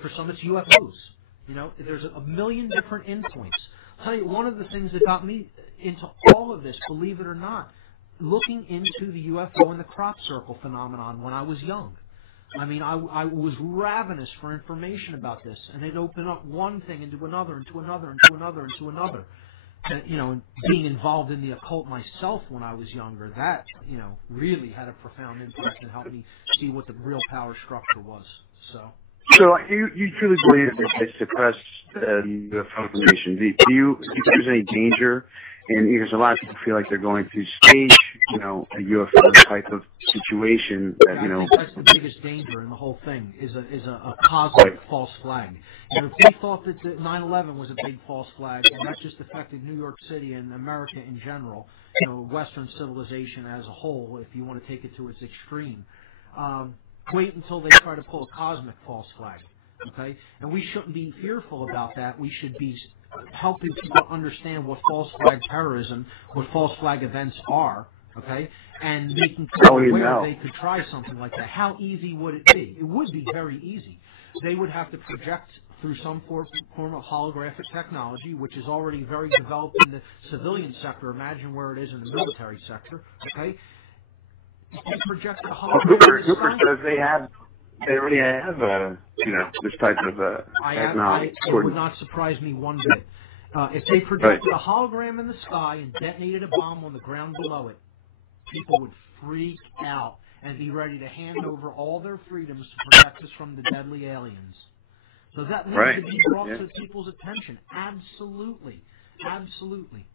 For some it's UFOs. There's a million different endpoints. I'll tell you, one of the things that got me into all of this, believe it or not, looking into the UFO and the crop circle phenomenon when I was young. I mean, I was ravenous for information about this, and it opened up one thing into another, into another, into another, into another. And, being involved in the occult myself when I was younger, that, really had a profound impact and helped me see what the real power structure was. So you truly believe that they suppress the UFO information? Do you think there's any danger? And because a lot of people feel like they're going to stage, a UFO type of situation that, I think that's the biggest danger in the whole thing is a cosmic false flag. If we thought that 9/11 was a big false flag, and that just affected New York City and America in general, Western civilization as a whole, if you want to take it to its extreme, wait until they try to pull a cosmic false flag. Okay? And we shouldn't be fearful about that. We should be helping people understand what false flag terrorism, what false flag events are, okay, and making people you aware know. they could try something like that. How easy would it be? It would be very easy. They would have to project through some form of holographic technology, which is already very developed in the civilian sector. Imagine where it is in the military sector, okay? If they project a hologram Cooper says they already have, this type of technology. It would not surprise me one bit. If they projected a hologram in the sky and detonated a bomb on the ground below it, people would freak out and be ready to hand over all their freedoms to protect us from the deadly aliens. So that needs to be brought to people's attention. Absolutely. Absolutely.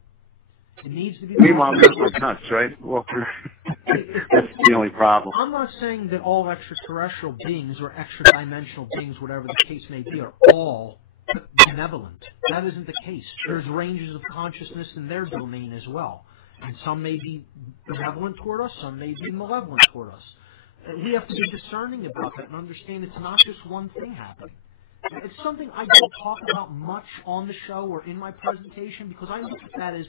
It needs to be. Meanwhile, we're nuts, right? Well, that's the only problem. I'm not saying that all extraterrestrial beings or extra-dimensional beings, whatever the case may be, are all benevolent. That isn't the case. There's ranges of consciousness in their domain as well. And some may be benevolent toward us, some may be malevolent toward us. We have to be discerning about that and understand it's not just one thing happening. It's something I don't talk about much on the show or in my presentation because I look at that as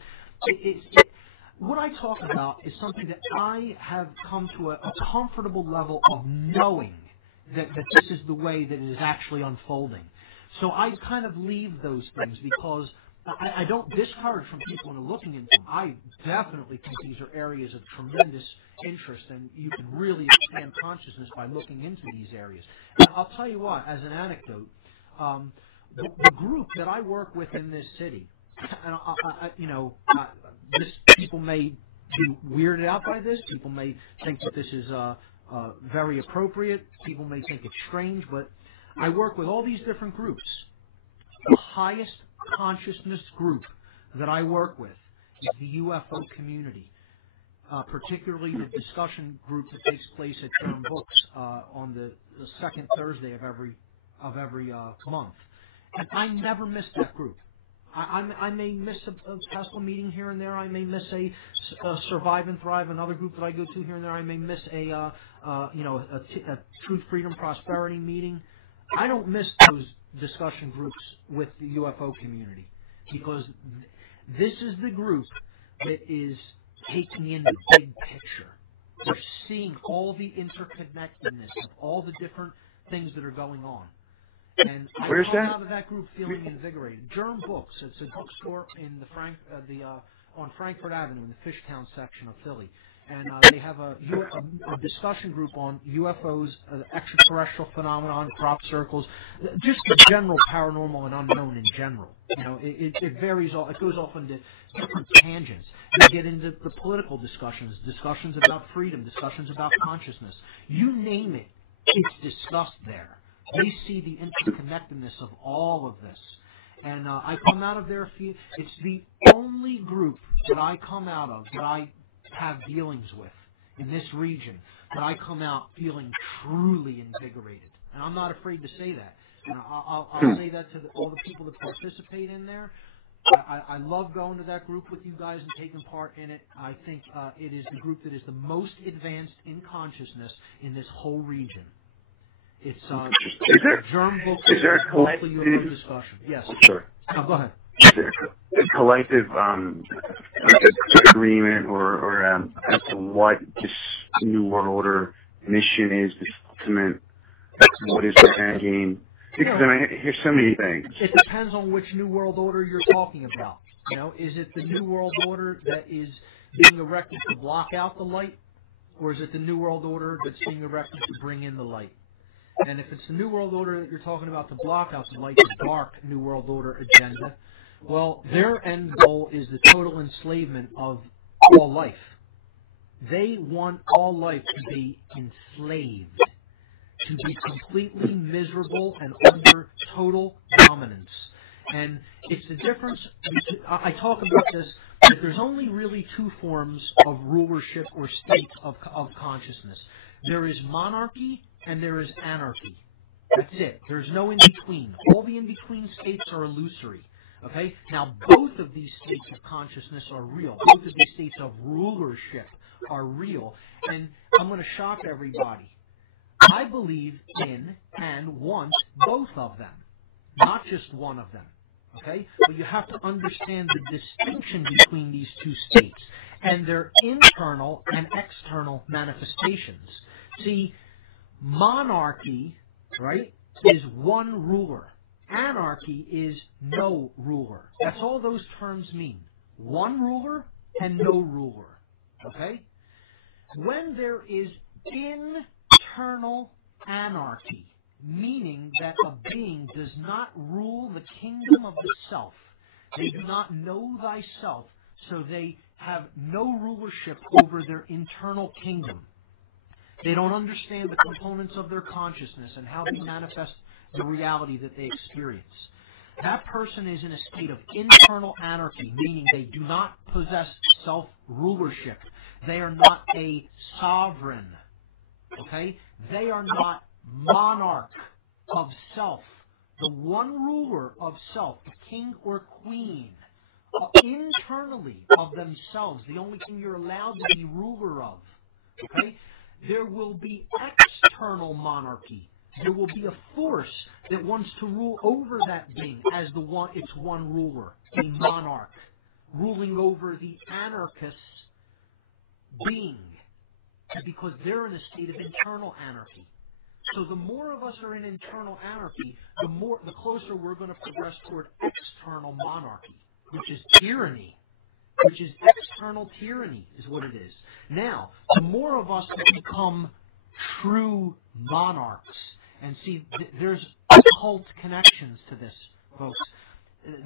what I talk about is something that I have come to a comfortable level of knowing that this is the way that it is actually unfolding. So I kind of leave those things because I don't discourage from people into looking into them. I definitely think these are areas of tremendous interest, and you can really expand consciousness by looking into these areas. And I'll tell you what, as an anecdote, the group that I work with in this city, and people may be weirded out by this. People may think that this is very appropriate. People may think it's strange, but I work with all these different groups. The highest consciousness group that I work with is the UFO community, particularly the discussion group that takes place at Durham Books on the second Thursday of every month. And I never miss that group. I may miss a Tesla meeting here and there. I may miss a Survive and Thrive, another group that I go to here and there. I may miss a Truth, Freedom, Prosperity meeting. I don't miss those discussion groups with the UFO community because this is the group that is taking in the big picture. They're seeing all the interconnectedness of all the different things that are going on. And I come out of that group feeling invigorated. Durham Books, it's a bookstore in on Frankfurt Avenue in the Fishtown section of Philly. And they have a discussion group on UFOs, extraterrestrial phenomenon, crop circles, just the general paranormal and unknown in general. It varies. It goes off into different tangents. You get into the political discussions about freedom, discussions about consciousness. You name it, it's discussed there. They see the interconnectedness of all of this. And I come out of there, it's the only group that I come out of that I have dealings with in this region, that I come out feeling truly invigorated. And I'm not afraid to say that. And I'll say that to all the people that participate in there. I love going to that group with you guys and taking part in it. I think it is the group that is the most advanced in consciousness in this whole region. It's Germ Books. Is there a collective discussion? Yes. Sure. No, go ahead. Is there a collective agreement or as to what this New World Order mission is, this ultimate, what is the end game? Because I hear so many things. It depends on which New World Order you're talking about. Is it the New World Order that is being erected to block out the light, or is it the New World Order that's being erected to bring in the light? And if it's the New World Order that you're talking about to block out the light, the dark New World Order agenda, well, their end goal is the total enslavement of all life. They want all life to be enslaved, to be completely miserable and under total dominance. And it's the difference. I talk about this, that there's only really two forms of rulership or state of consciousness. There is monarchy and there is anarchy. That's it. There's no in-between. All the in-between states are illusory. Okay? Now, both of these states of consciousness are real. Both of these states of rulership are real. And I'm going to shock everybody. I believe in and want both of them, not just one of them. Okay? But you have to understand the distinction between these two states. and their internal and external manifestations. See, monarchy, right, is one ruler. Anarchy is no ruler. That's all those terms mean. One ruler and no ruler. Okay? When there is internal anarchy, meaning that a being does not rule the kingdom of the self, they do not know thyself, so they have no rulership over their internal kingdom. They don't understand the components of their consciousness and how they manifest the reality that they experience. That person is in a state of internal anarchy, meaning they do not possess self-rulership. They are not a sovereign. Okay? They are not monarch of self. The one ruler of self, the king or queen, internally of themselves, the only thing you're allowed to be ruler of. Okay? There will be external monarchy. There will be a force that wants to rule over that being as its one ruler, a monarch, ruling over the anarchist being, because they're in a state of internal anarchy. So the more of us are in internal anarchy, the closer we're going to progress toward external monarchy, which is tyranny. Which is external tyranny, is what it is. Now, the more of us that become true monarchs, and see, there's occult connections to this, folks.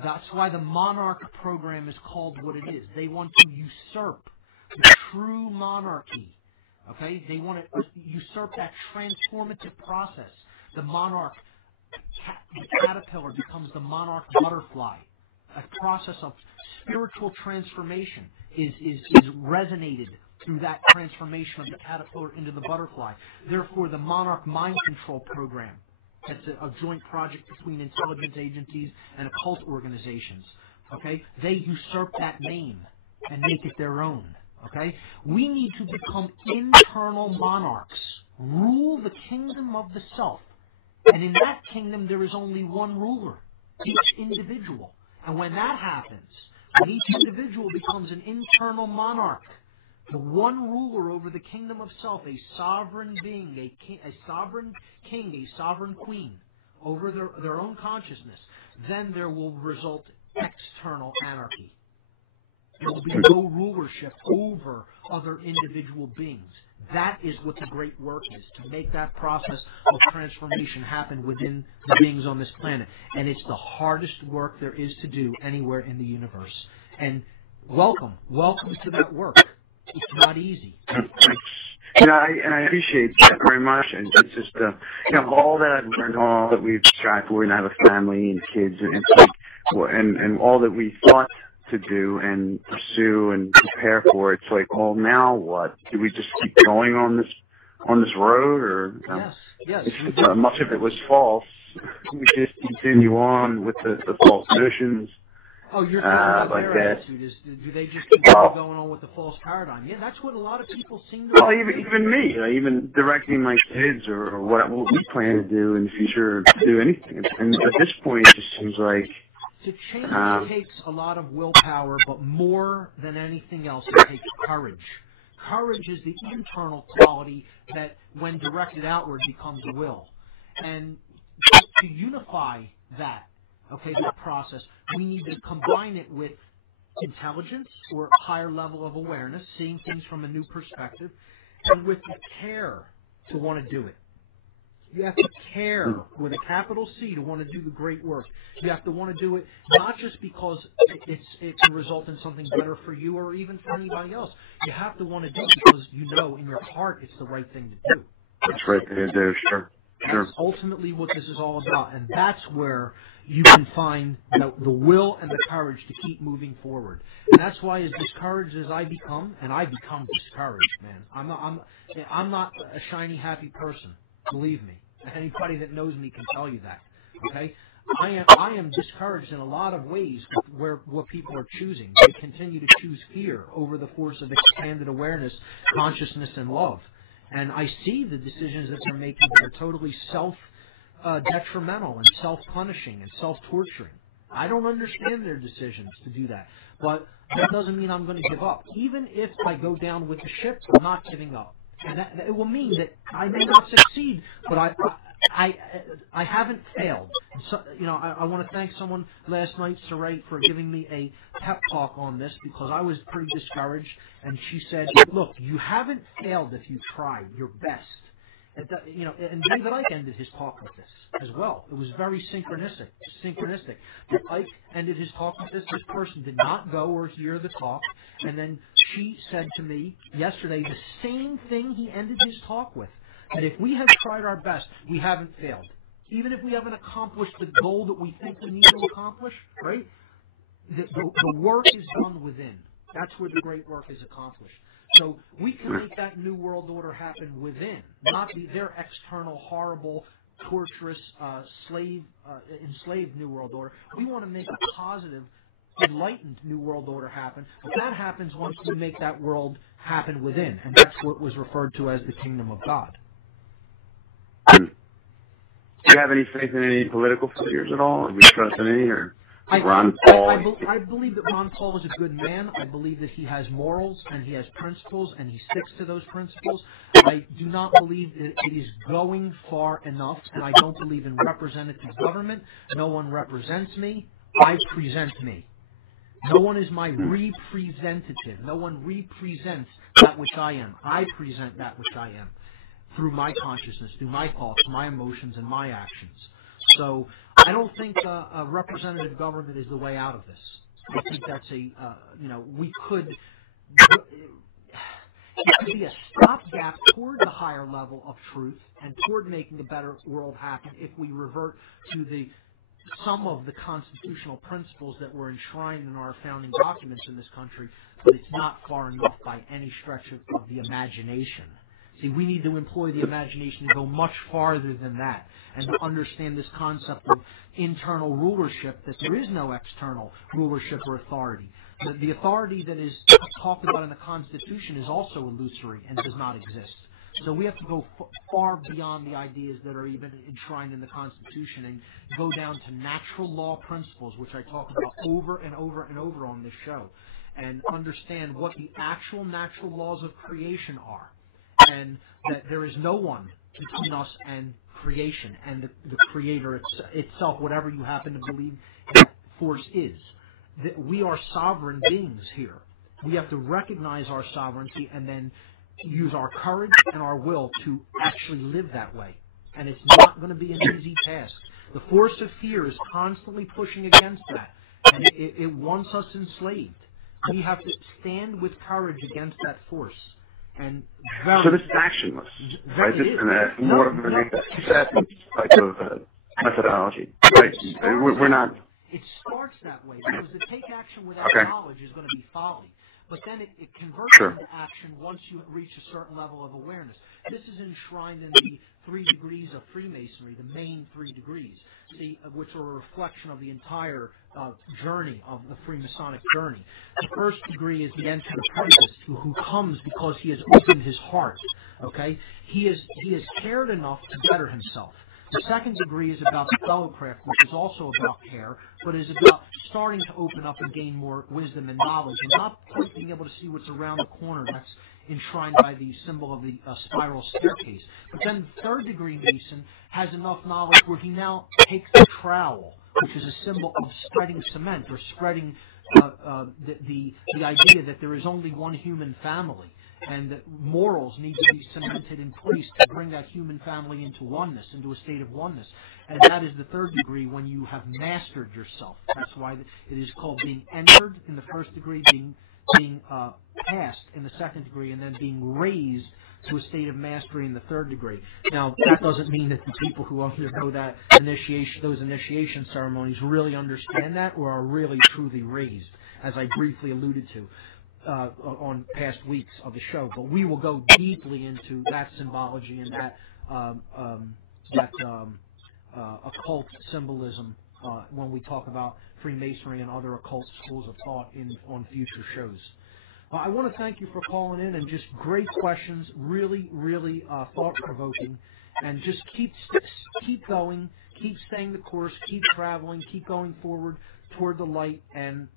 That's why the monarch program is called what it is. They want to usurp the true monarchy. Okay? They want to usurp that transformative process. The monarch, the caterpillar becomes the monarch butterfly. A process of spiritual transformation is resonated through that transformation of the caterpillar into the butterfly. Therefore, the monarch mind control program, that's a joint project between intelligence agencies and occult organizations. Okay, they usurp that name and make it their own. Okay, we need to become internal monarchs, rule the kingdom of the self, and in that kingdom there is only one ruler, each individual. And when that happens, when each individual becomes an internal monarch, the one ruler over the kingdom of self, a sovereign being, a sovereign king, a sovereign queen, over their own consciousness, then there will result external anarchy. There will be no rulership over other individual beings. That is what the great work is, to make that process of transformation happen within the beings on this planet. And it's the hardest work there is to do anywhere in the universe. And welcome to that work. It's not easy. I appreciate that very much. And it's just, all that I've learned, all that we've strived for, and I have a family and kids, and it's like, and all that we thought to do and pursue and prepare for. It's like, well, now what? Do we just keep going on this road, or yes. Much of it was false. We just continue on with the false notions. Oh, you're talking about like their that. attitude. Do they just continue going on with the false paradigm? Yeah, that's what a lot of people seem to. Well, even me, even directing my kids or what we plan to do in the future, to do anything. And at this point, it just seems like. To change takes a lot of willpower, but more than anything else, it takes courage. Courage is the internal quality that, when directed outward, becomes will. And to unify that, that process, we need to combine it with intelligence or higher level of awareness, seeing things from a new perspective, and with the care to want to do it. You have to care with a capital C to want to do the great work. You have to want to do it not just because it can result in something better for you or even for anybody else. You have to want to do it because you know in your heart it's the right thing to do. That's right thing to do, sure. That's ultimately what this is all about, and that's where you can find the will and the courage to keep moving forward. And that's why, as discouraged as I become, and I become discouraged, man. I'm not a shiny, happy person. Believe me. Anybody that knows me can tell you that. Okay? I am discouraged in a lot of ways with what people are choosing. They continue to choose fear over the force of expanded awareness, consciousness, and love. And I see the decisions that they're making that are totally self-detrimental and self-punishing and self-torturing. I don't understand their decisions to do that. But that doesn't mean I'm going to give up. Even if I go down with the ship, I'm not giving up. And that it will mean that I may not succeed, but I haven't failed. So, I want to thank someone last night, Saray, for giving me a pep talk on this because I was pretty discouraged. And she said, look, you haven't failed if you tried your best. And David Icke ended his talk with this as well. It was very synchronistic. That Icke ended his talk with this. This person did not go or hear the talk. And then she said to me yesterday the same thing he ended his talk with. That if we have tried our best, we haven't failed. Even if we haven't accomplished the goal that we think we need to accomplish, right? The work is done within. That's where the great work is accomplished. So we can make that new world order happen within, not their external, horrible, torturous, enslaved new world order. We want to make a positive, enlightened new world order happen. But that happens once we make that world happen within, and that's what was referred to as the kingdom of God. Do you have any faith in any political figures at all? Do you trust in any, or Ron Paul? I believe that Ron Paul is a good man. I believe that he has morals and he has principles and he sticks to those principles. I do not believe that it is going far enough, and I don't believe in representative government. No one represents me. I present me. No one is my representative. No one represents that which I am. I present that which I am through my consciousness, through my thoughts, my emotions, and my actions. So I don't think a representative government is the way out of this. I think that's we could, it could be a stopgap toward the higher level of truth and toward making a better world happen if we revert to some of the constitutional principles that were enshrined in our founding documents in this country, but it's not far enough by any stretch of the imagination. See, we need to employ the imagination to go much farther than that and to understand this concept of internal rulership, that there is no external rulership or authority. The authority that is talked about in the Constitution is also illusory and does not exist. So we have to go far beyond the ideas that are even enshrined in the Constitution and go down to natural law principles, which I talk about over and over and over on this show, and understand what the actual natural laws of creation are. And that there is no one between us and creation and the Creator itself, whatever you happen to believe that force is. That we are sovereign beings here. We have to recognize our sovereignty and then use our courage and our will to actually live that way. And it's not going to be an easy task. The force of fear is constantly pushing against that, and it wants us enslaved. We have to stand with courage against that force. And so this is actionless, right? This is more of an acceptance type of methodology. Right? We're not. It starts that way because to take action without knowledge is going to be folly. But then it converts into action once you reach a certain level of awareness. This is enshrined in the 3 degrees of Freemasonry, the main 3 degrees, which are a reflection of the entire journey of the Freemasonic journey. The first degree is the entered apprentice, who comes because he has opened his heart. Okay, he has cared enough to better himself. The second degree is about the fellowcraft, which is also about care, but is about starting to open up and gain more wisdom and knowledge, and not quite being able to see what's around the corner. That's enshrined by the symbol of the spiral staircase. But then the third degree Mason has enough knowledge where he now takes the trowel, which is a symbol of spreading cement or spreading the idea that there is only one human family, and that morals need to be cemented in place to bring that human family into oneness, into a state of oneness. And that is the third degree, when you have mastered yourself. That's why it is called being entered in the first degree, being passed in the second degree, and then being raised to a state of mastery in the third degree. Now, that doesn't mean that the people who undergo those initiation ceremonies really understand that or are really truly raised, as I briefly alluded to on past weeks of the show. But we will go deeply into that symbology and that occult symbolism when we talk about Freemasonry and other occult schools of thought on future shows. I want to thank you for calling in, and just great questions, really, really thought-provoking, and just keep going, keep staying the course, keep traveling, keep going forward toward the light, and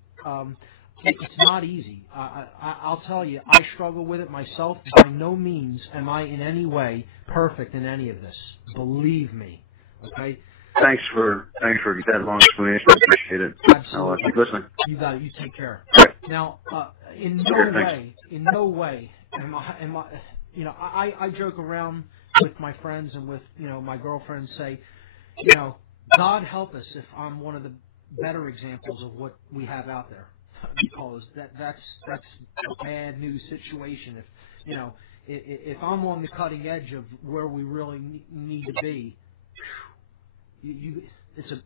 it's not easy. I'll tell you, I struggle with it myself. By no means am I in any way perfect in any of this. Believe me. Okay. Thanks for that long explanation. I appreciate it. Absolutely. I'll keep listening. You got it. You take care. Right. Now, in no way am I. You know, I joke around with my friends and with my girlfriend. Say, God help us if I'm one of the better examples of what we have out there, because that's a bad news situation. If I'm on the cutting edge of where we really need to be, it's a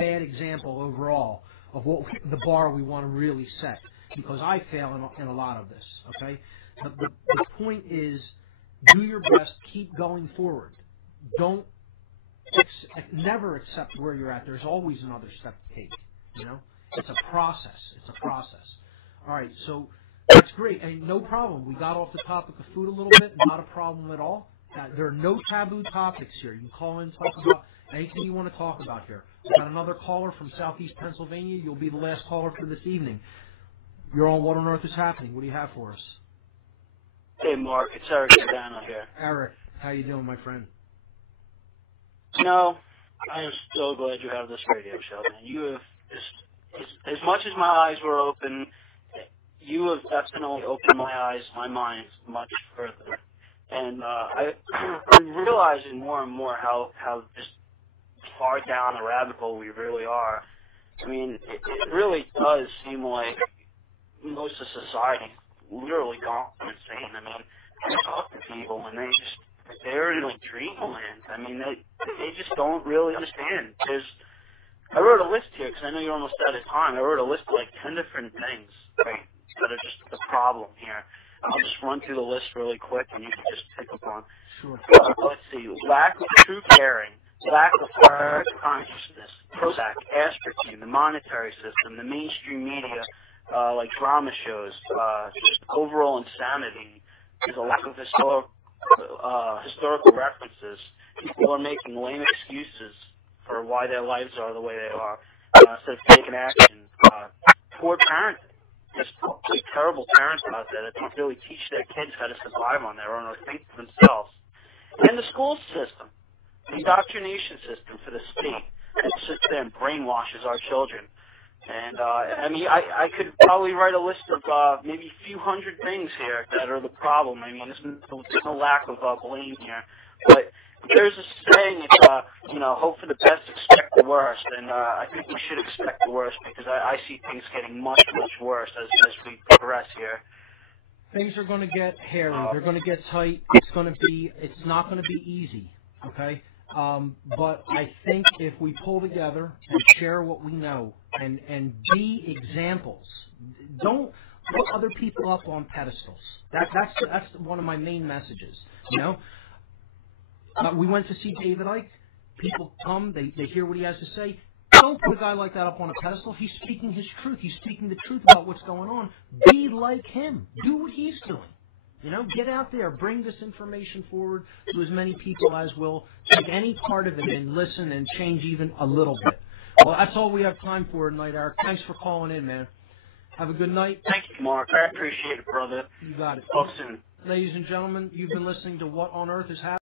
bad example overall of the bar we want to really set, because I fail in a lot of this. Okay, the point is, do your best, keep going forward. Don't never accept where you're at. There's always another step to take. It's a process. All right, so that's great, and no problem. We got off the topic of food a little bit. Not a problem at all. There are no taboo topics here. You can call in, talk about anything you want to talk about here. We got another caller from Southeast Pennsylvania. You'll be the last caller for this evening. You're on What on Earth is Happening. What do you have for us? Hey, Mark. It's Eric Giordano here. Eric, how you doing, my friend? I am so glad you have this radio show, man. You have as much as my eyes were open, you have definitely opened my eyes, my mind much further. And I'm realizing more and more how just far down the rabbit hole we really are. I mean, it really does seem like most of society literally gone insane. I mean, I talk to people and they're in like dreamland. I mean, they just don't really understand. I wrote a list here because I know you're almost out of time. I wrote a list of like 10 different things, right, that are just the problem here. I'll just run through the list really quick and you can just pick up on. Sure. Let's see. Lack of true caring, lack of consciousness, Prozac, aspartame, the monetary system, the mainstream media, like drama shows, just overall insanity. There's a lack of historical references. People are making lame excuses for why their lives are the way they are instead of taking action. Poor parenting. There's terrible parents out there that don't really teach their kids how to survive on their own or think for themselves. And the school system, the indoctrination system for the state that sits there and brainwashes our children. And, I could probably write a list of maybe a few hundred things here that are the problem. I mean, there's no lack of blame here. But there's a saying, it's, hope for the best, expect the worst. And I think we should expect the worst because I see things getting much, much worse as we progress here. Things are going to get hairy. They're going to get tight. It's not going to be easy, okay? But I think if we pull together and share what we know and be examples, don't put other people up on pedestals. That's one of my main messages. We went to see David Icke. People come, they hear what he has to say. Don't put a guy like that up on a pedestal. He's speaking his truth. He's speaking the truth about what's going on. Be like him. Do what he's doing. Get out there. Bring this information forward to as many people as will take any part of it and listen and change even a little bit. Well, that's all we have time for tonight, Eric. Thanks for calling in, man. Have a good night. Thank you, Mark. I appreciate it, brother. You got it. Talk soon. Ladies and gentlemen, you've been listening to What on Earth is Happening.